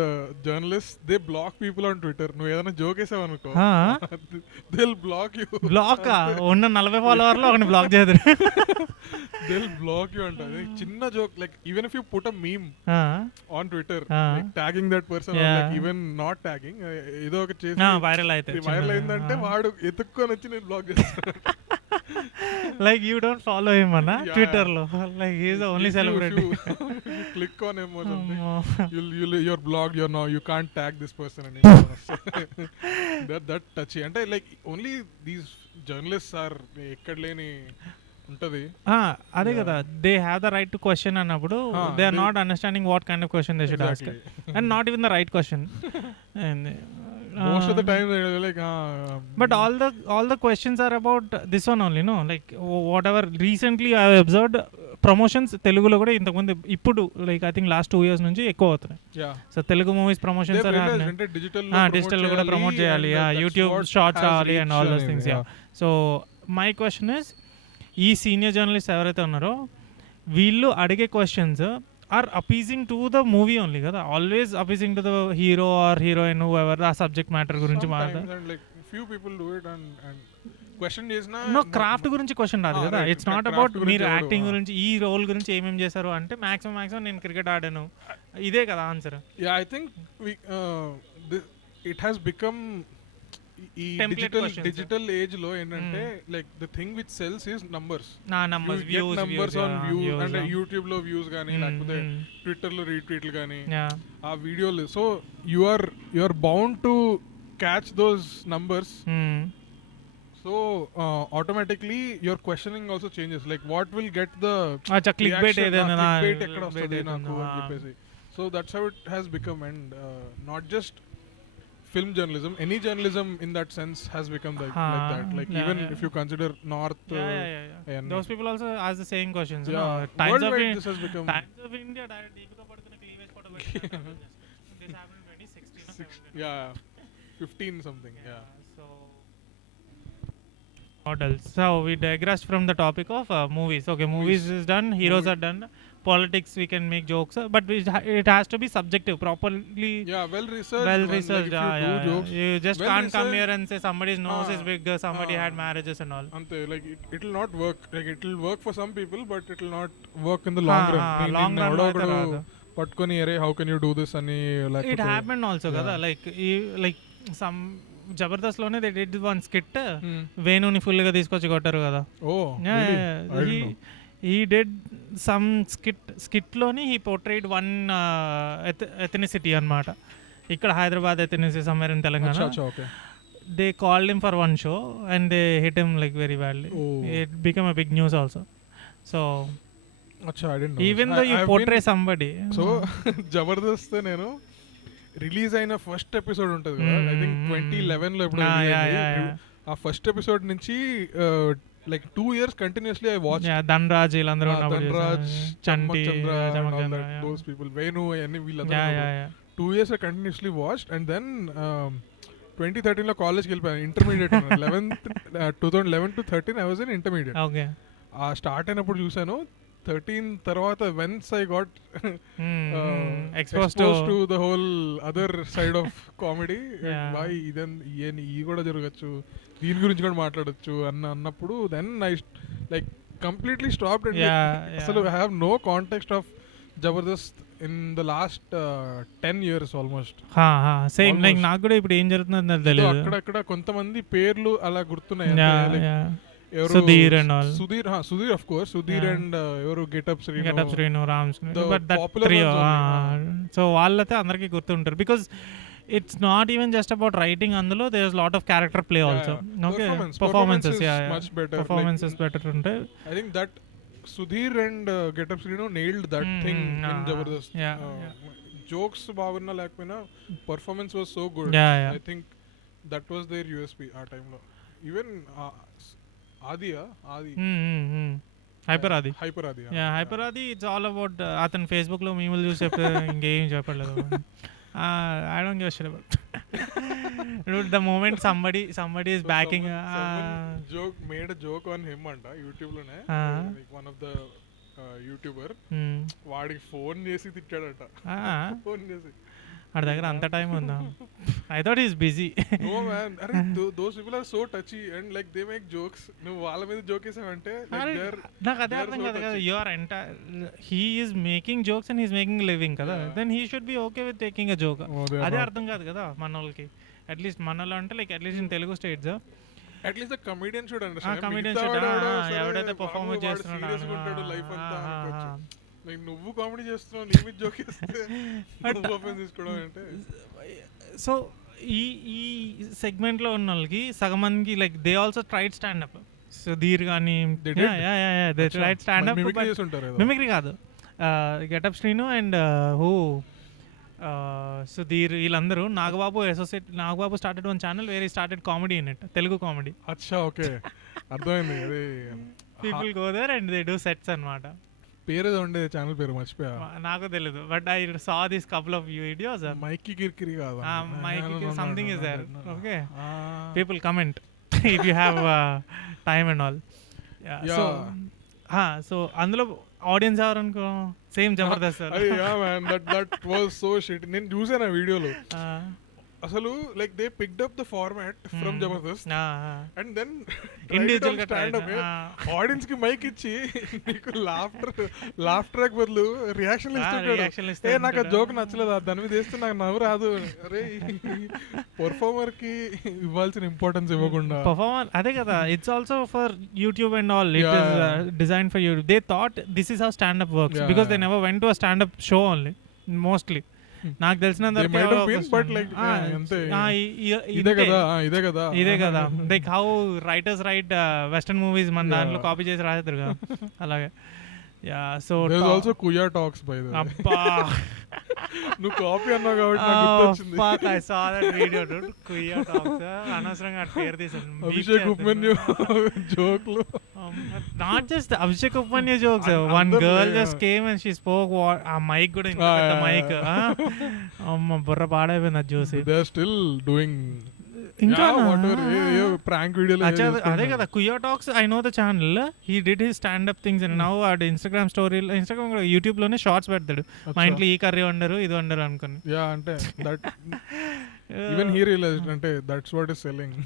journalist they block people on Twitter. నువ్వు ఏదైనా జోక్ వేసావు అనుకో, they will block you. Block ఉన్న 40 ఫాలోవర్లు ఒకని బ్లాక్ చేయదు. దే విల్ బ్లాక్ యూ అంట. చిన్న joke, like even if you put a meme on Twitter tagging that person, like even not tagging, ఏదో ఒక చేసి వైరల్ అయిందంటే వాడు ఎత్తుక్కొని వచ్చి నేను బ్లాక్ చేస్తాను. Like you don't follow him on Twitter lo, like he is the only celebrity. You click on him or something, you're blocked. You can't tag this person anymore. that touchy. And like only these journalists are ekkad leni untadi. Ade kada, they have the right to question annappudu they are not understanding what kind of question they should ask, and not even the right question. And most of the time they're like but all the questions are about this one only, no? Like whatever recently I have observed, promotions telugulo kuda intamundu ippudu like I think last 2 years nunchi ekku avuthunayi. So Telugu movies promotions are digital lo kuda promote cheyali, YouTube shorts avali and all those things. So my question is, ee senior journalists ఎవరైతే ఉన్నారో వీళ్ళు అడిగే questions are appeasing to the movie only kada, always appeasing to the hero or heroine, whoever ఆ subject matter గురించి మాట్లాడతారు. Like few people do it and question చేసినా no craft గురించి question రాదు కదా. ఇట్స్ నాట్ అబౌట్ మీరు acting గురించి, ఈ రోల్ గురించి ఏమేం చేశారు అంటే మాక్సిమం నేను క్రికెట్ ఆడాను, ఇదే కదా answer. I think it has become ఈ Template questions. డిజిటల్ ఏజ్ లో ఏంటంటే like the thing which sells is numbers. numbers, get views, numbers on views, అంటే yeah. యూట్యూబ్ లో వ్యూస్ కానీ లేకపోతే ట్విట్టర్ లో రీట్వీట్లు కానీ Yeah. ఆ వీడియోలు. So you are bound to catch those numbers. So automatically your questioning also changes, like what will get the clickbait ఏదైనా clickbait ఎక్కడ వస్తది నాకు అని చెప్పేసి. So that's how it has become, and not just film journalism, any journalism in that sense has become like that, like even if you consider north and those people also ask the same questions. times of this has become Times of India direct deepika padukuna cleavage photo పెట్టారు. This happened in 2016 or 15 something. So models. So we digressed from the topic of movies. Okay, movies is done, heroes are done. Politics we can make jokes, but it has to be subjective, properly well researched. Like if you do jokes, you just can't come here and say somebody's nose is big, somebody had marriages and all. Ante like it will not work. Like it will work for some people, but it will not work in the long run. Long run పట్టుకొని అరే how can you do this అని like it happened also kada, like some Jabardasth లోనే they did one skit, వేణుని full గా తీసుకొచ్చి కొట్టారు కదా. He did some skit లోని he portrayed one ethnicity అన్నమాట. ఇక్కడ Hyderabad ethnicity somewhere in Telangana. They called him for one show and they hit him like very badly. It became a big news also. So I didn't know. Even though you portray somebody. So Jabardasth నేను release అయిన first episode ఉంటుంది కదా, I think 2011 లో ఎప్పుడు ఆ first episode నుంచి like 2 years continuously I watched. Dhanraj వీళ్ళందరూ ధన్రాజ్, చంటి, those people, Venu and వీళ్ళందరూ 2 years I continuously watched, and then 2013 లో కాలేజ్కి వెళ్ళిపోయాను. Intermediate 2011 to 13 I was in intermediate. Okay. ఆ స్టార్ట్ అయినప్పుడు చూసాను. 13 తర్వాత once I got exposed to the whole other side of comedy, why ఈ కూడా జరగచ్చు, దీని గురించి కూడా మాట్లాడొచ్చు అన్నప్పుడు then I like completely stopped and అసలు I have no context of Jabardast in the last 10 years almost. Same, like నాకు కూడా ఇప్పుడు ఏం జరుగుతుందో తెలియదు. అక్కడక్కడ కొంతమంది పేర్లు అలా గుర్తున్నాయి. Sudheer and all. Sudhir of course, Sudhir and ఎవరు Get-up Srinu, Rams, but that trio. So వాళ్ళైతే అందరికీ గుర్తుంటారు because it's not even just about writing, అందులో there is a lot of character play also. Okay, performances much better. Performances better ఉంటాయి. I think that Sudhir and Get-up Srinu nailed that thing in Jabardast. Jokes బాగున్నా లేకపోయినా performance was so good. I think that was their USP ఆ time లో. Even Adi Hyper Adi. Hyper Adi, it's all about అతను Facebook లో మీములు చూసి చెప్తే ఇంకేం చెప్పలేదు. I don't give a shit about dude, the moment somebody is backing joke made a joke on him anta YouTube lone, like one of the YouTuber వాడికి phone చేసి తిట్టాడట. Phone చేసి ఆడ దగ్గర అంత టైం ఉందా? I thought he's busy. No man, those people are so touchy and like they make jokes. నువ్వు వాళ్ళ మీద జోక్ చేసావంటే నాకు అదే అర్థం కాదు కదా. Your entire he is making jokes and he's making a living కదా, then he should be okay with taking a joke. అదే అర్థం కాదు కదా మన వాళ్ళకి. అట్లీస్ట్ మనలో అంటే like at least in Telugu states at least a comedian should understand. Comedian should ఎవడైతే పర్ఫార్మెన్స్ చేస్తున్నాడు లైఫ్ అంతా అనుకోవచ్చు. లైక్ నువ్వు కామెడీ చేస్తున్నావు, నీ మీద జోక్ చేస్తే పర్ఫార్మెన్స్ తీసుకోవడం అంటే. సో ఈ సెగ్మెంట్ లో ఉన్న వాళ్ళకి సగం మందికి like they also tried stand up. Sudheer కానీ దే ట్రైడ్ స్టాండప్, మిమిక్రీ కాదు. గెటప్ శ్రీను అండ్ సుధీర్ వీళ్ళందరూ. Nagababu started one channel where he started comedy in it, Telugu comedy. అచ్చా, ఓకే, అర్థమైంది. People go there and they do sets అన్నమాట. పేరు ఉండే ఛానల్ పేరు మర్చిపోయా, నాకు తెలియదు. But I saw this couple of videos. మైకి కిరికిరి కాదు, మైకి something is there. Okay, people comment if you have time and all. So అందులో ఆడియన్స్ ఎవరు అనుకో, same Jabardasth. That was so shit. నేను చూసాను ఆ వీడియోలో. అసలు like they picked up the format from Jabardasth and then individual గా స్టాండ్ అప్ ఆడియన్స్ కి మైక్ ఇచ్చి నీకు లాఫ్ ట్రాక్ బదులు రియాక్షన్ ఇస్తుంటాడు. నాకు ఆ జోక్ నచ్చలేదు, దాని మీద వేస్తే నాకు నవ్వు రాదు. అరే పర్ఫార్మర్ కి ఇవ్వాల్సిన ఇంపార్టెన్స్ ఇవ్వకుండా పర్ఫార్మర్ అదే కదా. It's also for YouTube and all. It is design for YouTube. They thought this is how stand up works because they never went to a stand up show only. Mostly నాకు తెలిసినంత ఇదే కదా. Like how writers write western movies మన దాంట్లో copy చేసి రాసేద్దరు కదా అలాగే. So also Kuya Talks by the way. అబ్బా నువ్వు కాపీ అన్నావు కాబట్టి నాకు గుర్తొచ్చింది. I saw that video dude. Kuya Talks అనవసరంగా పేరు తీసాను. అభిషేక్ ఉపమన్యు జోక్లు. Not just Abhishek Upmanya jokes. One girl just came and she spoke. ఆ మైక్ కూడా ఇంత పెద్ద మైక్. అమ్మ బుర్ర పాడైపోయింది అది చూసి. They are still doing ఇంకా ప్రాంక్ వీడియోలు అదే కదా. Kuya Talks I know the channel. He did his stand up things and now ఆడు ఇన్స్టాగ్రామ్ స్టోరీలో ఇన్స్టాగ్రామ్ కూడా యూట్యూబ్ లోనే షార్ట్స్ పెడతాడు. మా ఇంట్లో ఈ కర్రీ వండరు ఇది వండరు అనుకుని. యా అంటే దట్ ఈవెన్ హీ రియలైజ్డ్ అంటే that's what is selling.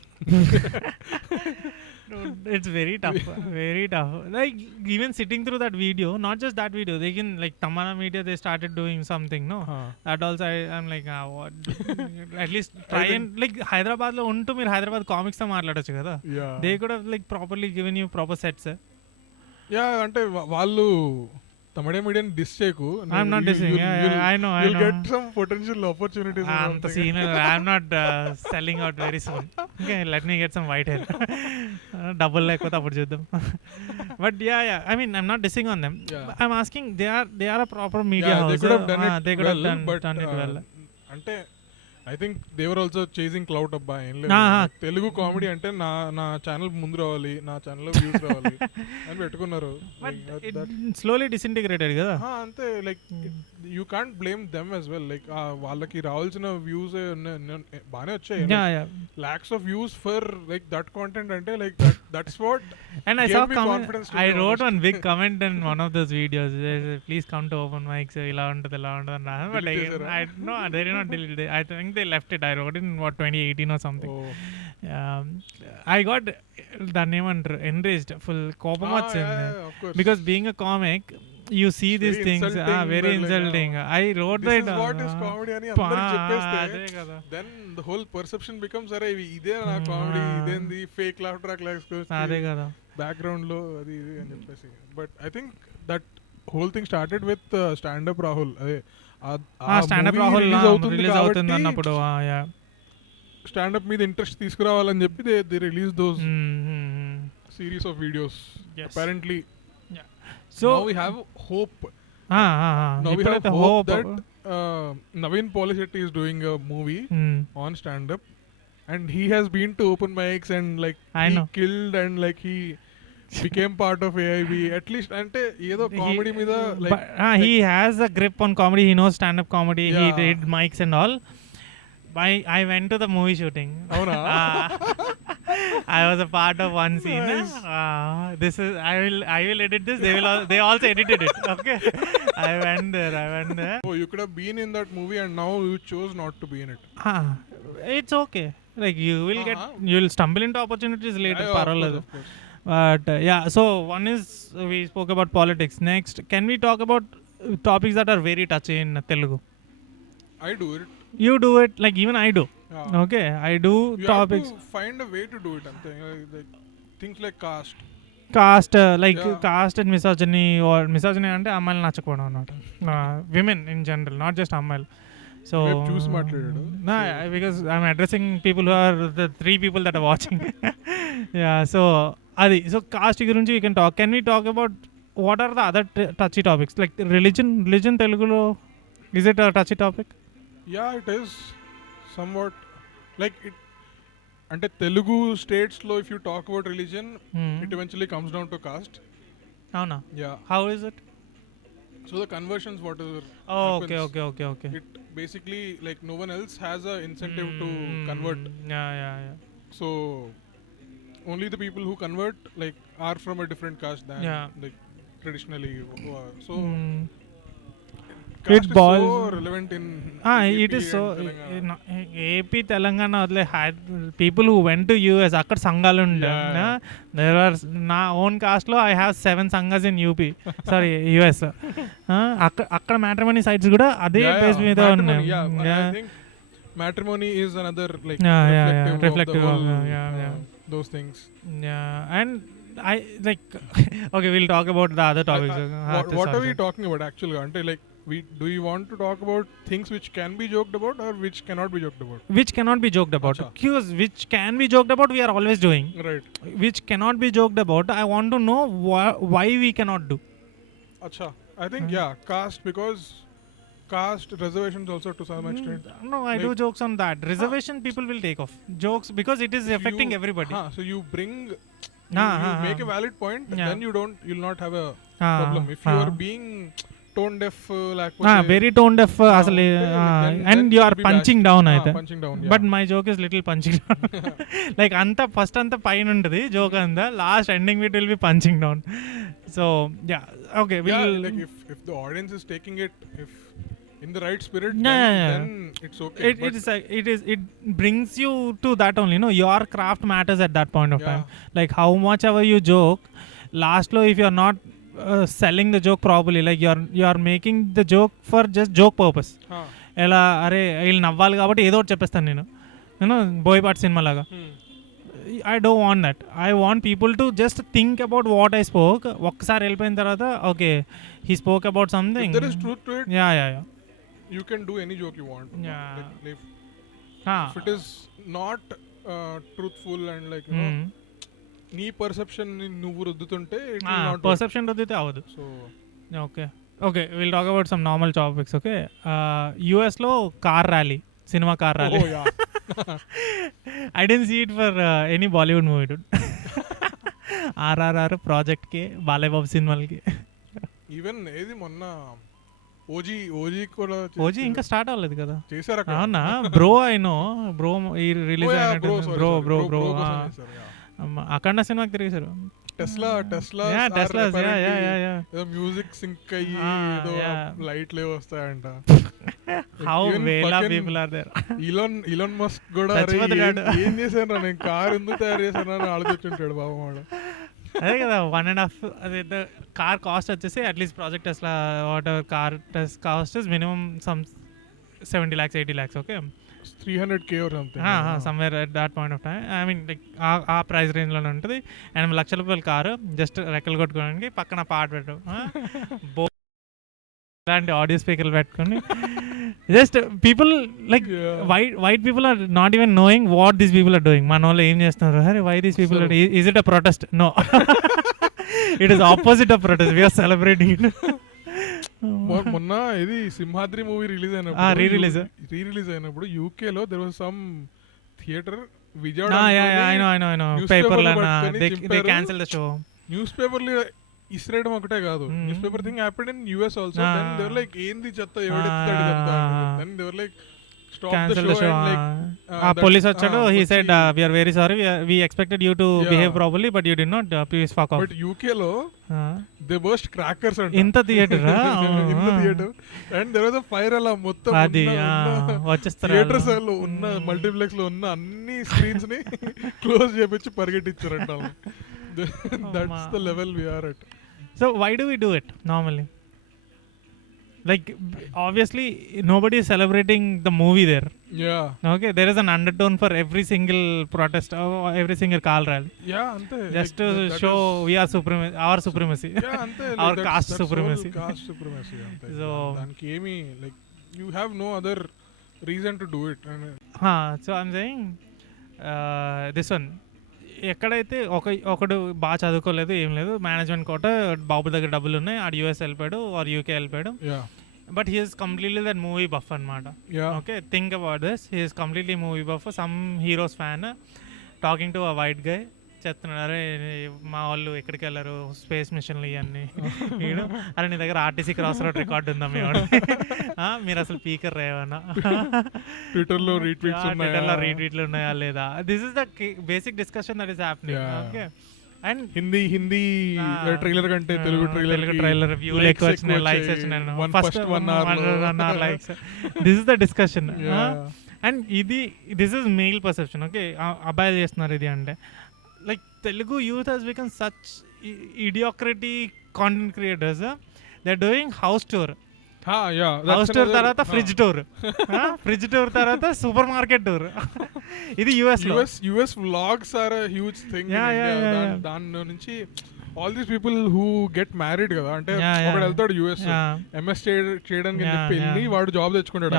It's very tough. Very tough. Like even sitting through that video, not just that video, they can like Tamana Media, they started doing something, no? That also I'm like what? At least try and like Hyderabad lo untu meer Hyderabad comics tho maatladochu kada. They could have like properly given you proper sets. Yeah, అంటే వాళ్ళు తమిళ medium డిస్ చేయకు. I'm not dissing. I know. You'll get some potential opportunities. Anta scene. I'm not selling out very soon. Okay, let me get some white hair. Double lekota appudu chuddam. But yeah, I mean I'm not dissing on them. I'm asking they are a proper media house. They could have done it. They could have done it well. అంటే I think they were also chasing cloud. అబ్బా ఏం లేదు, Telugu comedy అంటే నా channel ముందు రావాలి, నా channel views రావాలి అని పెట్టుకున్నారు. స్లోలీ డిసింటిగ్రేటెడ్ కదా. అంతే. Like you can't blame them as well. Like వాళ్ళకి రావాల్సిన వ్యూస్ బాగానే వచ్చాయి. Lakhs of views for like that content అంటే like that's what. And I saw I wrote one big comment in one of those videos. Please come to open mics. ఇలా ఉంటుంది అన్నా. But like I no, they did not delete it. I think they left it. I wrote it in 2018 or something. I got దాన్ని ఏమంటారు enraged, full కోపం వచ్చింది. Because being a comic, you see these things very insulting. I wrote that this is what is comedy అని అందరికి చెప్పేస్తే then the whole perception becomes అరే ఇదే నా కామెడీ, ఇదేంది ఫేక్ లాఫ్ ట్రాక్ లైక్స్ అదే కదా బ్యాక్గ్రౌండ్ లో అది ఇది అని చెప్పేసి. But I think that whole thing started with stand up Rahul. అదే స్టాండ్ అప్ రాహుల్ రిలీజ్ అవుతుంది అన్నప్పుడు స్టాండ్ అప్ మీద ఇంట్రెస్ట్ తీసుకురావాలని చెప్పి they release those series of videos. Apparently so now we have hope. Now we have hope that Naveen Polishetty is doing a movie on stand up and he has been to open mics and like he killed and like he became part of AIB at least. ante edo comedy mida like he has a grip on comedy. He knows stand up comedy. He did mics and all. I went to the movie shooting. Avuna I was a part of one scene. This is I will edit this. They also edited it. Okay. I went there. Oh, you could have been in that movie and now you chose not to be in it. It's okay. Like you will stumble into opportunities later. Parallel. But so one is we spoke about politics. Next, can we talk about topics that are very touchy in Telugu? I do it. You do it, like even I do. Okay, I do you topics. Have to find a way to do it. Like things like caste caste and misogyny or misogyny అంటే అమ్మాయిలు నచ్చకపోవడం అన్నమాట. Women in general, not just అమ్మాయిలు. So choose మాట్లాడాడు. Because I'm addressing people who are the 3 people that are watching. So అది so caste గురించి we can talk. Can we talk about what are the other touchy topics like religion Telugulo? Is it a touchy topic? Yeah, it is somewhat like it. అంటే Telugu states లో if you talk about religion it eventually comes down to caste. అవునా? Yeah. How is it? So the conversions whatever okay. It basically like no one else has a incentive to convert. Yeah. So only the people who convert like are from a different caste than like traditionally. So caste is boils. so relevant in It is AP so. and Telangana. AP Telangana వదిలే people who went to US అక్కడ సంఘాలు ఉండే. There are నా own cost లో I have 7 సంఘాస్ in UP. Sorry US. అక్కడ matrimony sites కూడా అదే base మీద ఉన్నాయి. I think matrimony is another like reflective of the of whole, those things. And I like okay, we'll talk about the other topics. What are we talking about actually? Ante like do you want to talk about things which can be joked about or which cannot be joked about? Which cannot be joked about. Cues which can be joked about we are always doing. Right. Which cannot be joked about, I want to know why we cannot do. Acha. I think caste, because caste reservations also to some extent. No, I do jokes on that. Reservation people will take off jokes because it is affecting everybody. So you bring you make a valid point, then you'll not have a problem. If you are being tone deaf, like very tone deaf asli, and you are punching down aithe. Punching down, but my joke is little punching down. Like anta first anta pain untadi joke anda, last ending it will be punching down. So okay, like if the audience is taking it in the right spirit, then it's okay. It brings you to that only, your craft matters at that point of time. Like how much ever you joke, last lo if you are not selling the joke properly, like you are making the joke for just joke purpose. ఎలా అరే వీళ్ళు నవ్వాలి కాబట్టి ఏదో ఒకటి చెప్పేస్తాను నేను Boyapati cinema లాగా. I don't want that. I want people to just think about what I spoke. ఒక్కసారి వెళ్ళిపోయిన తర్వాత okay, he spoke about something. If there is truth to it, yeah, you can do any joke you want. If it is not truthful and like నీ perception నువ్వు రుద్దుతుంటే perception రుద్దితే అవ్వదు. So okay will talk about some normal topics. Okay, US లో car rally, cinema car rally. I didn't see it for any Bollywood movie dude. RRR project కి, బాలయ్య బాబు సినిమాలకి. Even ఏది మొన్న ఓజీ కూడా ఇంకా స్టార్ట్ అవ్వలేదు కదా, చేశారు అవునా? బ్రో అయినో బ్రో ఈ రిలీజ్ అయినట్టు. బ్రో అఖండ సినిమాకి తిరిగేశారు. టెస్లా మ్యూజిక్ సింక్ అయ్యి ఏదో లైట్లే వస్తాయంట. How well of people are there. Elon Musk కూడా ఏం చేశాను నేను కార్ ఎందుకు తయారు చేశాను అని ఆలోచించుంటాడు బాబు వాడు. అదే కదా 1.5 అదే కార్ కాస్ట్ వచ్చేసి at least project Tesla what ever car test cost is minimum some 70 lakhs 80 lakhs. Okay, 300K or something. somewhere at that point of time. I mean like ఆ ప్రైస్ రేంజ్లోనే ఉంటుంది. 8 లక్షల రూపాయల కారు, జస్ట్ రెక్కలు కొట్టుకోవడానికి పక్కన పాట పెట్టు, ఇలాంటి ఆడియో స్పీకర్లు పెట్టుకొని just people like white people are not even knowing what these people are doing. మన వాళ్ళు ఏం చేస్తున్నారు, అరే why these people are, is it a protest? No, it is opposite of protest, we are celebrating it. మొన్న ఇది Simhadri movie release అయినప్పుడు UK లో there was some theatre Vijayawada news పేపర్లు ఇస్రేయడం ఒకటే కాదు, news paper thing happened in US also. Then they were like ఏంది చెత్త ఎవడెత్తాడు ఇదంతా. Then they were like cancel the show. Police వచ్చాడు, he said we are very sorry, we expected you to behave properly but you did not, please fuck off. But UK lo they burst crackers and in the theater in the theater and there was a fire ala mottham adi vachesthara theaters lo unna multiplex lo unna anni screens ni close chepichi పరిగెట్టించారంట. That's the level we are at. So why do we do it normally? Like obviously nobody is celebrating the movie there. Okay, there is an undertone for every single protest or every single car rally. Ante just to show we are our supremacy. Ante our caste supremacy. Caste supremacy ante. So daniki emi like you have no other reason to do it. So I'm saying this one, ఎక్కడైతే ఒకడు బాగా చదువుకోలేదు, ఏం లేదు, management quota, బాబు దగ్గర డబ్బులు ఉన్నాయి, ఆడు యూఎస్ వెళ్ళిపోయాడు ఆర్ యూకే వెళ్ళిపోయాడు, but he is completely that movie buff అనమాట. Okay, think about this, he is completely movie buff, some heroes fan talking to a white guy, చెప్తున్నాడు అరే మా వాళ్ళు ఎక్కడికి వెళ్ళారు, స్పేస్ మిషన్లు ఇవన్నీ. అరే నీ దగ్గర ఆర్టీసీ క్రాస్ రోడ్ రికార్డు ఉందా మీ మీరు అసలు పీకర్ రేవన్నా, ట్విట్టర్లో రీట్వీట్లు ఉన్నాయా లేదా, this is the basic discussion that is happening. Okay, and Hindi trailer కంటే తెలుగు ట్రైలర్ వ్యూలు ఎక్కువ వచ్చినాయి, లైక్స్ వచ్చినాయి, first 1 hour likes. This is the discussion. And this is male perception. Okay, అబ్బాయిలు చేస్తున్నారు ఇది అంటే. Like Telugu youth has become such idiocracy content creators. They are doing house tour, house tour తర్వాత ఫ్రిడ్జ్ టూర్, ఫ్రిడ్జ్ టూర్ తర్వాత supermarket tour. ఇది US vlogs are a huge thing. దాని నుంచి all these people who get married కదా, అంటే ఒకడు వెళ్తాడు US MS చేయడానికి అని చెప్పి వెళ్ళి వాడు జాబ్ తెచ్చుకుంటాడు.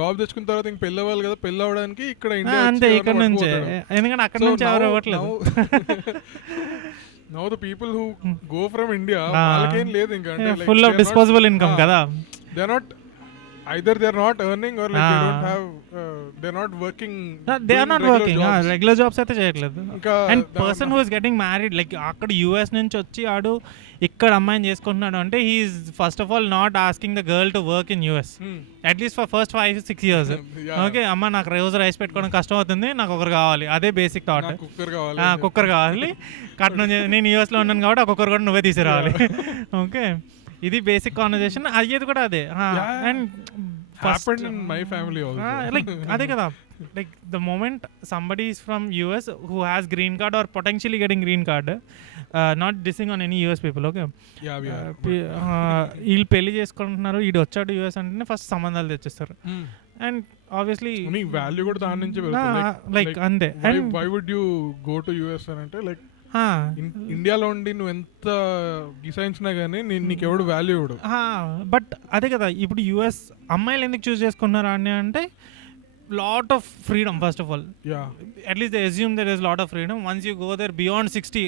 జాబ్ తెచ్చుకున్న తర్వాత ఇంక పెళ్ళి అవ్వాలి కదా, పెళ్ళి అవ్వడానికి ఇక్కడ Now the people who go from India, వాళ్ళకేం లేదు ఇంకా, అంటే full of disposable income కదా. They are not, either they are not earning or like they don't have they are not working. They are not working. Regular jobs అయితే చేయట్లేదు. And person who is getting married, like అక్కడ US నుంచి వచ్చి ఆడు ఇక్కడ అమ్మాయిని చేసుకుంటున్నాడు అంటే he is first of all not asking the girl to work in US at least for first 5-6 years. Okay, అమ్మ నాకు రోజు రైస్ పెట్టుకోవడం కష్టం అవుతుంది, నాకు ఒకరు కావాలి, అదే బేసిక్ థాట్. కుక్కర్ కావాలి, కట్నం నేను యూఎస్లో ఉన్నాను కాబట్టి ఆ కుక్కర్ కూడా నువ్వే తీసుకురావాలి. ఓకే, ఇది బేసిక్ కాన్వర్జేషన్. అయ్యేది కూడా అదే. And happened in my family also. Like అదే కదా, like the moment somebody is from US who has green card or potentially getting green card, not dissing on any US people, okay, వీళ్ళు పెళ్లి చేసుకుంటున్నారు, వీడు వచ్చాడు US అంటే first సంబంధాలు తెచ్చిస్తారు. And obviously value కూడా దాని నుంచి లైక్ అంతే. why would you go to US అని అంటే లైక్ ఇండియాలో ఉండి నువ్వు ఎంత గిసాయించినా గానీ నీకు ఎవడు వాల్యూ ఇవ్వడు. బట్ అదే కదా, ఇప్పుడు యుఎస్ అమ్మాయిలు ఎందుకు చూస్ చేసుకున్నారు అని అంటే lot of freedom first of all. At least they assume there is lot of freedom. Once you go there beyond 60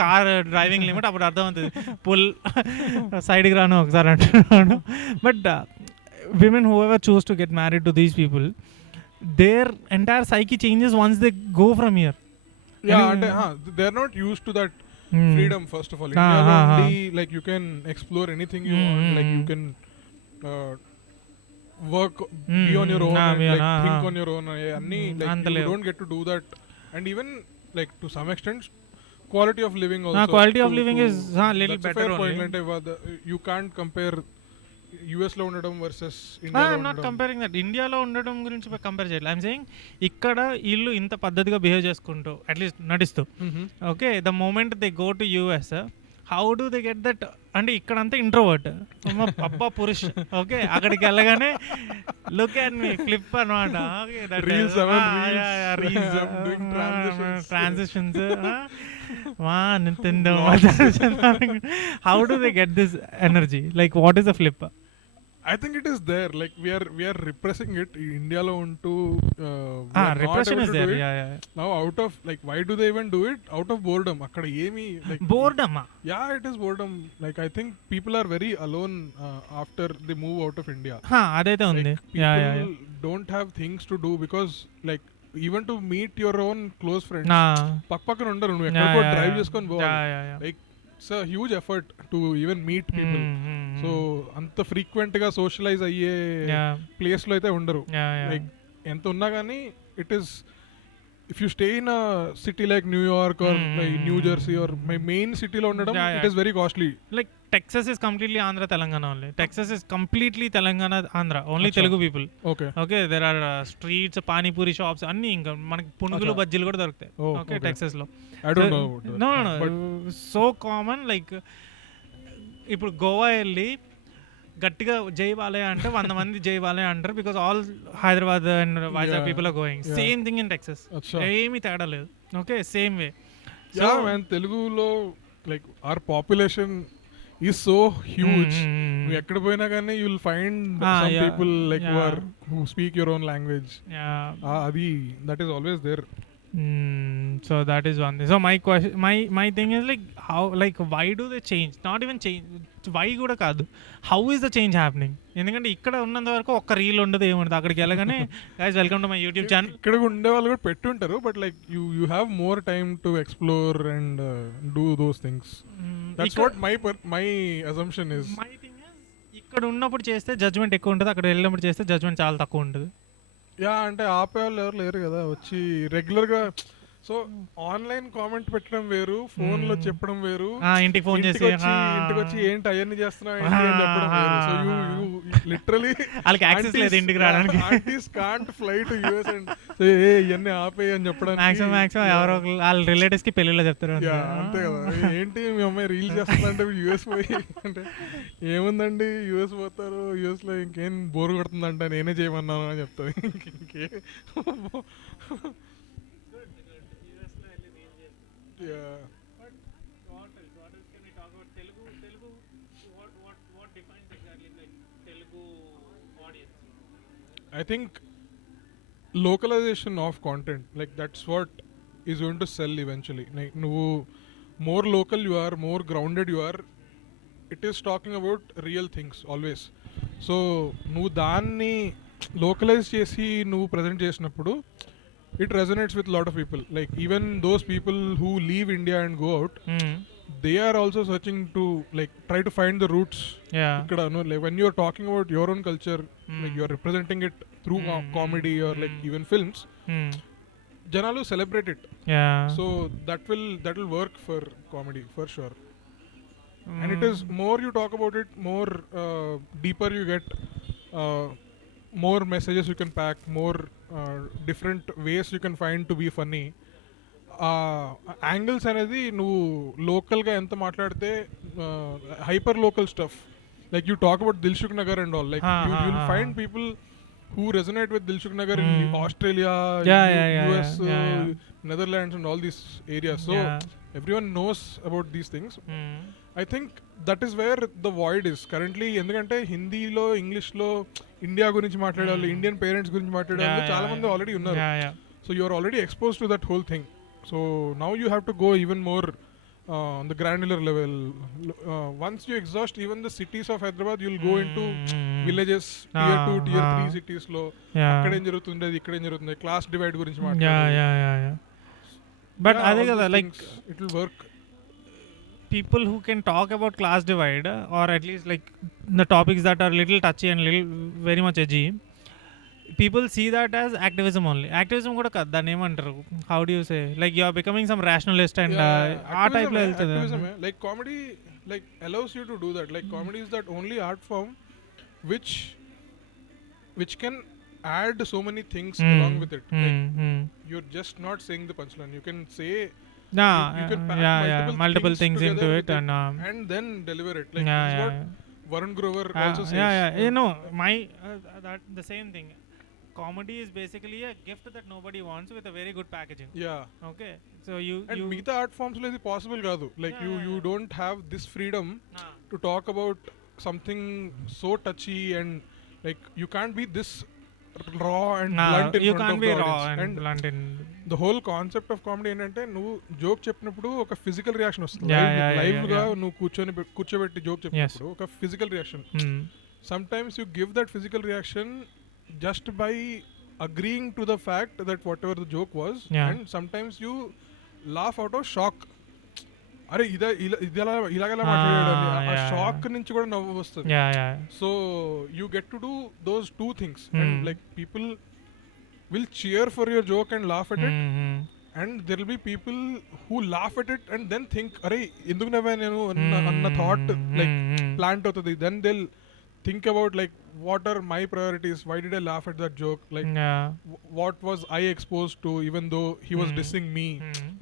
car driving limit, అప్పుడు అర్థం అవుతుంది పుల్ సైడ్కి రాను ఒకసారి అంటున్నాను. But women whoever choose to get married to these people, their entire psyche changes once they go from here. అంటే they are not used to that freedom first of all. India only like you can explore anything you want, like you can work be on your own and like think on your own anni, like you don't get to do that. And even like to some extent quality of living also, quality of living is little better only. You can't compare US లో ఉండడం versus India. I'm not comparing that. ఇండియాలో ఉండడం గురించి compare చేయాలి. I'm saying ఇక్కడ వీళ్ళు ఇంత పద్ధతిగా బిహేవ్ చేసుకుంటూ అట్లీస్ట్ నటిస్తూ, okay, the moment they go to US, how do they get that అంటే ఇక్కడ అంతా ఇంట్రోవర్ట్ అబ్బా పురుష్, ఓకే, అక్కడికి వెళ్ళగానే లుక్ అట్ మీ ఫ్లిప్ అనమాట. Transitions how do they get this energy? Like what is the flip? I think it is there. Like we are repressing it. India lo untu repression is there. Now out of like, why do they even do it? Out of boredom. Akkada emi like boredom. Yeah, it is boredom. Like I think people are very alone after they move out of India. Adaithe undi. People don't have things to do because like even to meet your own close friends పక్కన ఉండరు, నువ్వు ఎక్కడికో drive చేసుకొని పోవాలి. Like it's a huge effort to even meet people. So అంత frequent గా socialise అయ్యే place లో అయితే ఉండరు. లైక్ ఎంత ఉన్నా కానీ it is, if you stay in a city like New York or New Jersey or my main city lo undadam, it is very costly. Like Texas is completely Andhra Telangana only. Texas is completely Telangana Andhra, only Telugu people. Okay, there are streets, pani puri shops, anni inga manaki punugulu bajjీలు కూడా దొరుకుతాయి. Okay, Texas లో I don't know. No, but so common. Like ఇప్పుడు గోవా వెళ్ళి గట్టిగా జై బాలయ్య అంటే 100 మంది జై బాలయ్య అంటారు, because all Hyderabad and Vizag people are going. Same thing in Texas, ఏమీ తేడా లేదు. Okay, same way. సో తెలుగులో like our population is so huge. నువ్వు ఎక్కడ పోయినా కానీ you will find some people like who speak your own language. అది that is always there. So that is one thing. So my question, my thing is like how, like why do they change? Not even change, why కూడా కాదు, how is the change happening? ఎందుకంటే ఇక్కడ ఉన్నంత వరకు ఒక్క reel ఉండదు, ఏముండదు. అక్కడికి వెళ్ళగానే guys welcome to my YouTube channel. ఇక్కడ ఉండే వాళ్ళు కూడా పెట్టుంటారు, but like you have more time to explore and do those things. That's what my assumption is. My thing is ఇక్కడ ఉన్నప్పుడు చేస్తే జడ్జ్మెంట్ ఎక్కువ ఉంటుంది, అక్కడ వెళ్ళినప్పుడు చేస్తే జడ్జ్మెంట్ చాలా తక్కువ ఉంటుంది. అంటే ఆపేవాళ్ళు ఎవరు లేరు కదా వచ్చి రెగ్యులర్ గా. సో ఆన్లైన్ కామెంట్ పెట్టడం వేరు, ఫోన్ లో చెప్పడం వేరు, ఇంటికి ఫోన్ చేసి ఇంటికి వచ్చి ఏంటి అవన్నీ చేస్తున్నావు ఏంటి అని చెప్పడం వేరు. సో యూ లిటరలీ వాళ్ళకి యాక్సెస్ లేదు ఇంటికి రావడానికి. Aunties can't fly to US and ఇవన్నీ ఆపే అని చెప్పడానికి మాక్సిమం ఎవరో వాళ్ళ రిలేటివ్స్ కి పెళ్లిలో చెప్తారు. అంతే కదా. ఏంటి మీ అమ్మాయి రీల్ చేస్తుందంటే యూఎస్ పోయి అంటే ఏముందండి యూఎస్ పోతారు, యూఎస్ లో ఇంకేం బోర్ కొడుతుందంట నేనే చేయమన్నాను అని చెప్తాను. ఇంకే I think localization of content, like that's what is going to sell eventually. Like nuvu more local you are, more grounded you are, it is talking about real things always. So nuvu danni localize chesi nuvu present chesinappudu it resonates with a lot of people. Like even those people who leave India and go out, they are also searching to like try to find the roots. Ikkada no, like when you are talking about your own culture, like you are representing it through comedy or like even films, janalu celebrate it. So that will work for comedy for sure. And it is more you talk about it, more deeper you get, more messages you can pack, more different ways you can find to be funny. Angles అనేది నువ్వు లోకల్గా ఎంత మాట్లాడితే hyper local stuff like you talk about Dilsukh Nagar and all, like you will find people who resonate with Dilshuk Nagar in Australia, US, Netherlands and all these areas. So everyone knows about these things. I think that is where the void is currently. ఎందుకంటే హిందీలో ఇంగ్లీష్లో India గురించి మాట్లాడాలి, Indian parents గురించి మాట్లాడాలి చాలా మంది already ఉన్నారు. So you are already exposed to that whole thing. So now you have to go even more on the granular level. Once you exhaust even the cities of Hyderabad, you'll go into villages, tier 2, tier 3 cities lo akkade jarugutundi ikkade jarugutundi class divide gurinchi maatladadu. But ade kada like it will work. People who can talk about class divide or at least like the topics that are little touchy and little very much edgy, people see that as activism only. Activism kuda kad danni em antaru, how do you say, like you are becoming some rationalist and aa type lo veltadu. Like comedy like allows you to do that. Like comedy is that only art form which can add so many things along with it. Like you're just not saying the punchline, you can say you can pack multiple things into it and then deliver it. Like this is what Varun Grover also says. You know my that the same thing. Comedy is basically a gift that nobody wants with a very good packaging. Okay, so you meet the art forms lo is possible kaadu. Like you don't have this freedom to talk about something so touchy and like you can't be this raw and blunt in you front can't of be the raw audience. and blunt in the whole concept of comedy ఏంటంటే నువ్వు joke చెప్పినప్పుడు ఒక physical reaction వస్తుంది. Live గా నువ్వు కూర్చోబెట్టి joke చెప్పినప్పుడు ఒక physical reaction. Sometimes you give that physical reaction just by agreeing to the fact that whatever the joke was, and sometimes you laugh out of shock. అరే ఇలాగలా మాట్లాడాడు ఆ షాక్ నుంచి కూడా నవ్వు వస్తుంది. So you get to do those two things and like people will cheer for your joke and laugh at it, and there will be people who laugh at it and then think అరే ఎందుకు నవ్వా నేను అన్న thought like plant అవుతుంది. Then they'll think about like what are my priorities, why did I laugh at that joke, like what was I exposed to even though he was dissing me.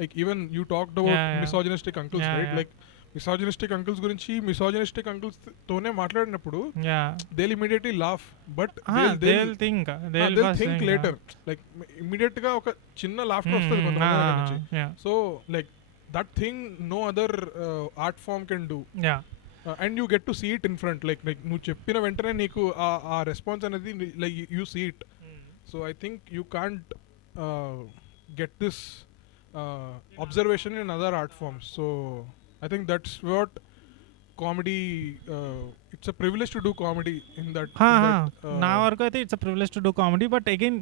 Like even you talked about misogynistic uncles, right? Like misogynistic uncles gurinchi misogynistic uncles tone maatladinappudu they'll immediately laugh, but they'll think later. Like immediate ga oka chinna laughter vastadi kontamanది nunchi. So like that thing no other art form can do. And you get to see it in front, like నువ్వు చెప్పిన వెంటనే నీకు ఆ response అనేది like you see it. So I think you can't get this observation in other art forms. So I think that's what comedy, it's a privilege to do comedy in that నా వరకు అయితే it's a privilege to do comedy, but again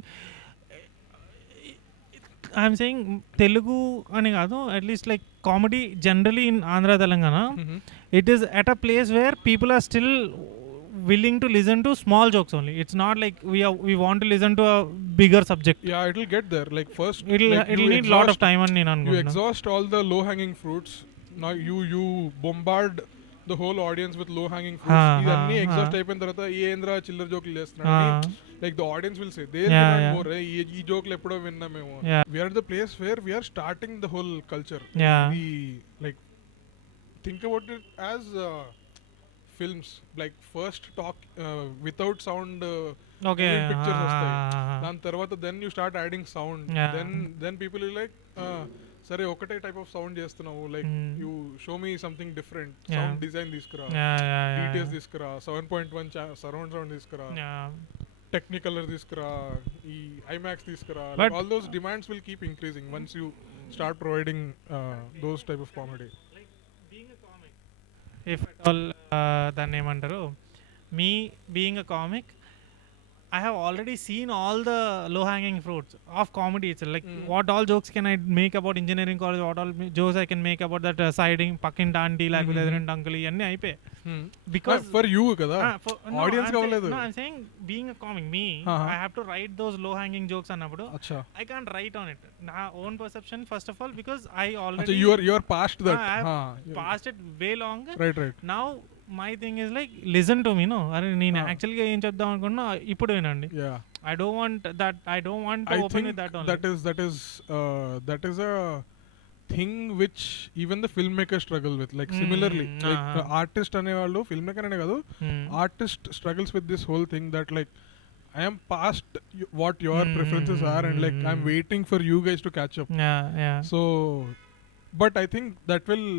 I'm saying Telugu అని కాదు, at least like comedy generally in Andhra Telangana, it is at a place where people are still willing to listen to small jokes only. It's not like we want to listen to a bigger subject. Yeah, it'll get there. Like first, It'll need lot of time అని నేను you అనుకుంటున్నా. exhaust all the low hanging fruits. Now you bombard the whole audience with low hanging fruits. ఇవన్నీ exhaust అయిపోయిన తర్వాత ఏంద్రా చిల్లర జోకులు చేస్తున్నాడు. Like the audience will say they demand more. ఈ జోకులు ఎప్పుడో విన్నా మేము. We are at the place where we are starting the whole culture. We like think about it as films, like first talk without sound pictures వస్తాయి. దాని తర్వాత then you start adding sound. Then people will like సరే ఒకటే type of sound చేస్తున్నావు, like you show me something different, sound design తీసుకురా, DTS తీసుకురా, 7.1 surround sound తీసుకురా, Technicolor తీసుకురా, ఈ ఐమాక్స్ తీసుకురా. All those demands will keep increasing once you start providing those type of comedy. If at all దాన్ని ఏమంటారు, me being a comic, I have already seen all the low-hanging fruits of comedy itself. Like, what all jokes can I make about engineering college? What all jokes I can make about that siding, fucking auntie, like with other uncle, and I pay. Because for you, kada audience kavaledu. No, I'm saying being a comic, me, I have to write those low-hanging jokes annappudu. I can't write on it. My own perception, first of all, because I already. You are past that. I have passed it way longer. Right. Now. My thing is like, listen to me, no? అరే నేను యాక్చువల్గా ఏం చెప్దాం అనుకున్నా ఇప్పుడు వినండి. I don't want to open with that only. That is a thing which even the filmmaker struggle with. Like similarly, like artist అనేవాళ్ళు, filmmaker అనే కాదు, artist struggles with this whole thing that like I am past what your preferences are and like I'm waiting for you guys to catch up. So but I think that will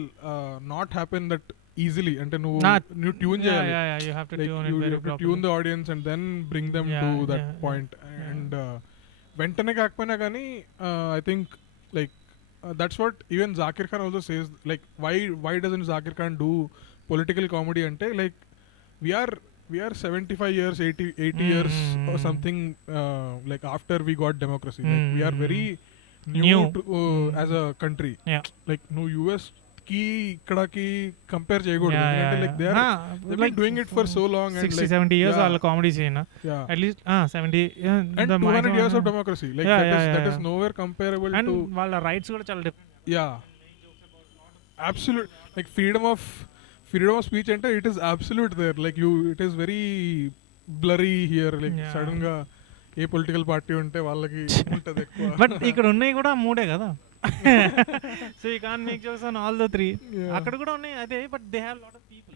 not happen that easily. అంటే నువ్వు tune చేయాలి. You have to tune it very properly. Tune the audience and then bring them to that point. And వెంటనే కాకపోయినా కానీ I think like that's what even Zakir Khan also says, like why doesn't Zakir Khan do political comedy? అంటే like we are 75 years 80 years or something like after we got democracy. Like we are very new to, as a country. Like no US కి ఇక్కడకి compare చేయకూడదు. Like they are like doing it for so long, and 60-70 years వాళ్ళ comedy చేయనా, at least 70 and 200 years of democracy. Like that is nowhere comparable to, వాళ్ళ rights కూడా చాలా different. Absolute, like freedom of speech అంటే it is absolute there. Like it is very blurry here. Like sudden గా ఏ political party ఉంటే వాళ్ళకి ఉంటది ఎక్కువ. But ఇక్కడ ఉన్నాయి కూడా మూడే కదా. So you can't make jokes on all the three. అక్కడ కూడా ఉన్నాయి అదే, but they have lot of people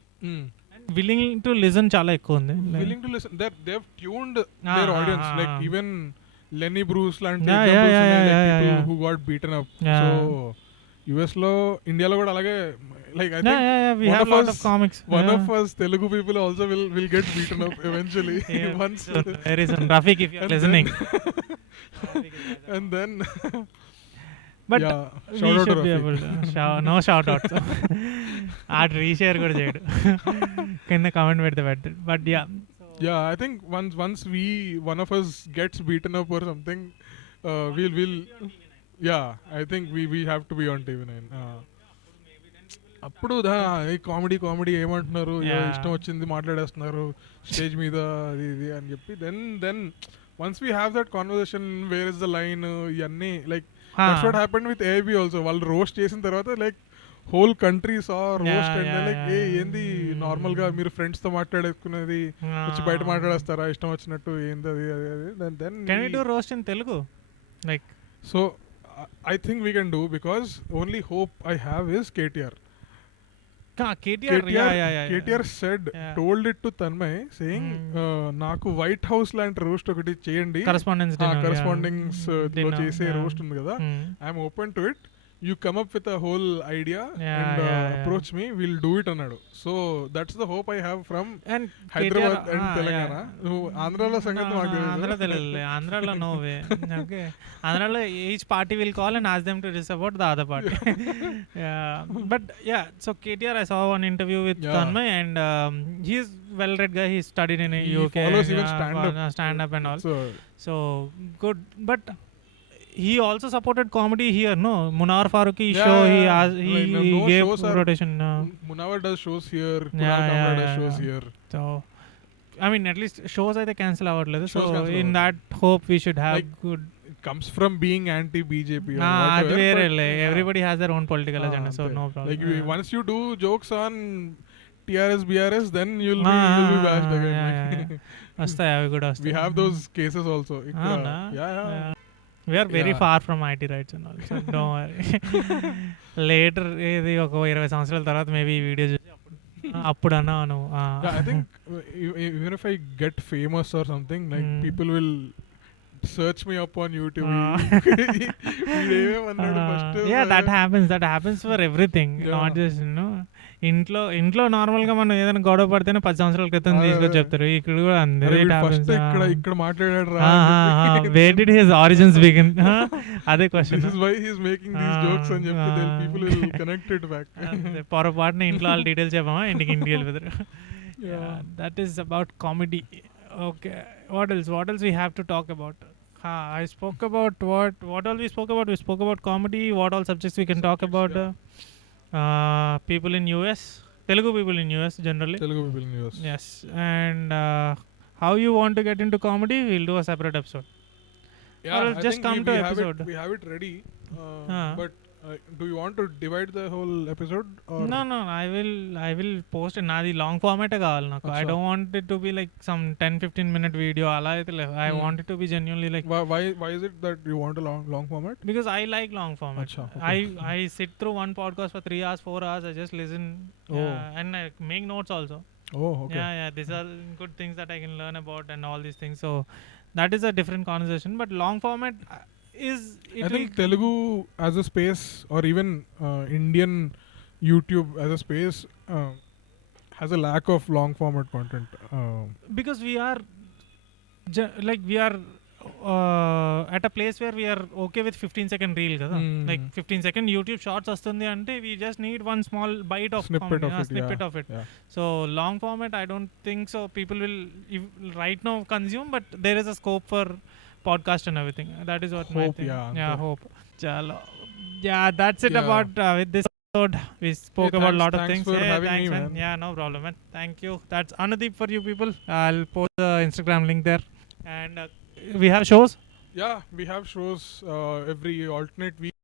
and willing to listen చాలా ఎక్కువ ఉంది. Willing to listen, they have tuned their audience. Like even Lenny Bruce లాంటి examples ఉన్నాయి, like people who got beaten up. So US లో, ఇండియాలో కూడా అలాగే. Like I think we have lot of comics. One of us Telugu people also will get beaten up eventually. Once there is Rafiq, if you are listening. And then but we should be able to no shout out. Add reshare kuda cheyadu kinda comment pedthe better. But yeah, I think once one of us gets beaten up or something, we'll I think we have to be on TV9. అప్పుడు comedy ఏమంటున్నారు, ఇష్టం వచ్చింది మాట్లాడేస్తున్నారు stage మీద అది ఇది అని చెప్పి, then once we have that conversation, where is the line, ఇవన్నీ like that's what happened with AB also. వాళ్ళు రోస్ట్ చేసిన తర్వాత like whole country saw roast, and like ఏంది నార్మల్ గా మీరు ఫ్రెండ్స్ తో మాట్లాడేసుకునేది వచ్చి బయట మాట్లాడేస్తారా ఇష్టం వచ్చినట్టు, ఏంది అది then can we do roast in Telugu? Like so I think we can do, because only hope I have is KTR. KTR said, told it to Tanmay, saying నాకు వైట్ హౌస్ లాంటి రోస్ట్ ఒకటి చేయండి, కరెస్పాండింగ్స్ లో చేసే రోస్ట్ ఉంది కదా, I'm open to it, you come up with a whole idea and approach me, we'll do it అన్నాడు. So that's the hope I have from Hyderabad and Telangana. ఆంధ్రాలో సంగతి మాకు తెలియదు. ఆంధ్రాలో no way. Okay, ఆంధ్రాలో each party will call and ask them to support the other party. But so KTR, I saw one interview with Tanmay, and he is well read guy, he studied in UK, follows even stand up and all. So good. But he also supported comedy here, no? Munawar Faruqi show, he gave rotation. Munawar does shows here, Kunal Kamra does shows here. So I mean, at least shows అయితే cancel అవ్వట్లేదు. So Shows cancel in అవ్వట్లేదు. that hope we should have Like, good. it comes from being anti-BJP or అది whatever. వేరే but, everybody has their own political agenda, so అంతే. no problem. Like once you do jokes on TRS, BRS, then you'll be bashed again. వస్తాయి అవి కూడా వస్తాయి. We have those cases also. అవునా? Yeah. We are very Yeah. far from IT rights and all, so don't worry. Later ఇది ఒక 20 సంవత్సరాల తర్వాత maybe ఈ వీడియో చూసి అప్పుడు అన్నాను. Yeah, I think even if I get famous or something, like people will search me up on YouTube. Yeah, that happens for everything. Yeah. Not just, you know, ఇంట్లో normal గా మనం ఏదైనా గొడవ పడితేనే 10 సంవత్సరాల క్రితం తీసుకొచ్చి చెప్తారు. ఇక్కడ కూడా ఫస్ట్ ఇక్కడ మాట్లాడాడు రా. where did his origins begin? అదే question. This is why he is making these jokes అని చెప్పి then people will connect it back. పొరపాటున ఇంట్లో వాళ్ళ డీటెయిల్స్ చెప్పామా ఇంటికి వెళ్తారు. That is about comedy. Okay, what else we have to talk about? I spoke about what all we spoke about. We spoke about comedy. What all subjects we can talk about? People in US, Telugu people in US generally. Telugu people in US. Yes, and how you want to get into comedy, we'll do a separate episode. Yeah, or just come to episode. We have it ready. But do you want to divide the whole episode? Or No, I will post it. నాది long format కావాలి నాకు. I don't want it to be like some 10-15 minute video అలా అయితే లేదు. I want it to be genuinely like. Why is it that you want a long format? Because I like long format. Achha, okay. I sit through one podcast for 3 hours, 4 hours. I just listen. And I make notes also. Oh, okay. Yeah. These are good things that I can learn about and all these things. So that is a different conversation. But long format is. I think Telugu as a space, or even Indian YouTube as a space, has a lack of long format content. Because we are at a place where we are okay with 15-second reel kada. Like 15-second YouTube shorts వస్తుంది అంటే we just need one small bite of snippet of it. Yeah. So long format, I don't think so people will right now consume, but there is a scope for podcast and everything. That is what my thing. Hope. Chalo. Yeah, that's it about with this episode. We spoke about a lot of things. For having thanks, me, man. man. Yeah, no problem, man. Thank you. That's Anudeep for you people. I'll post the Instagram link there. And we have shows. Yeah, we have shows every alternate week.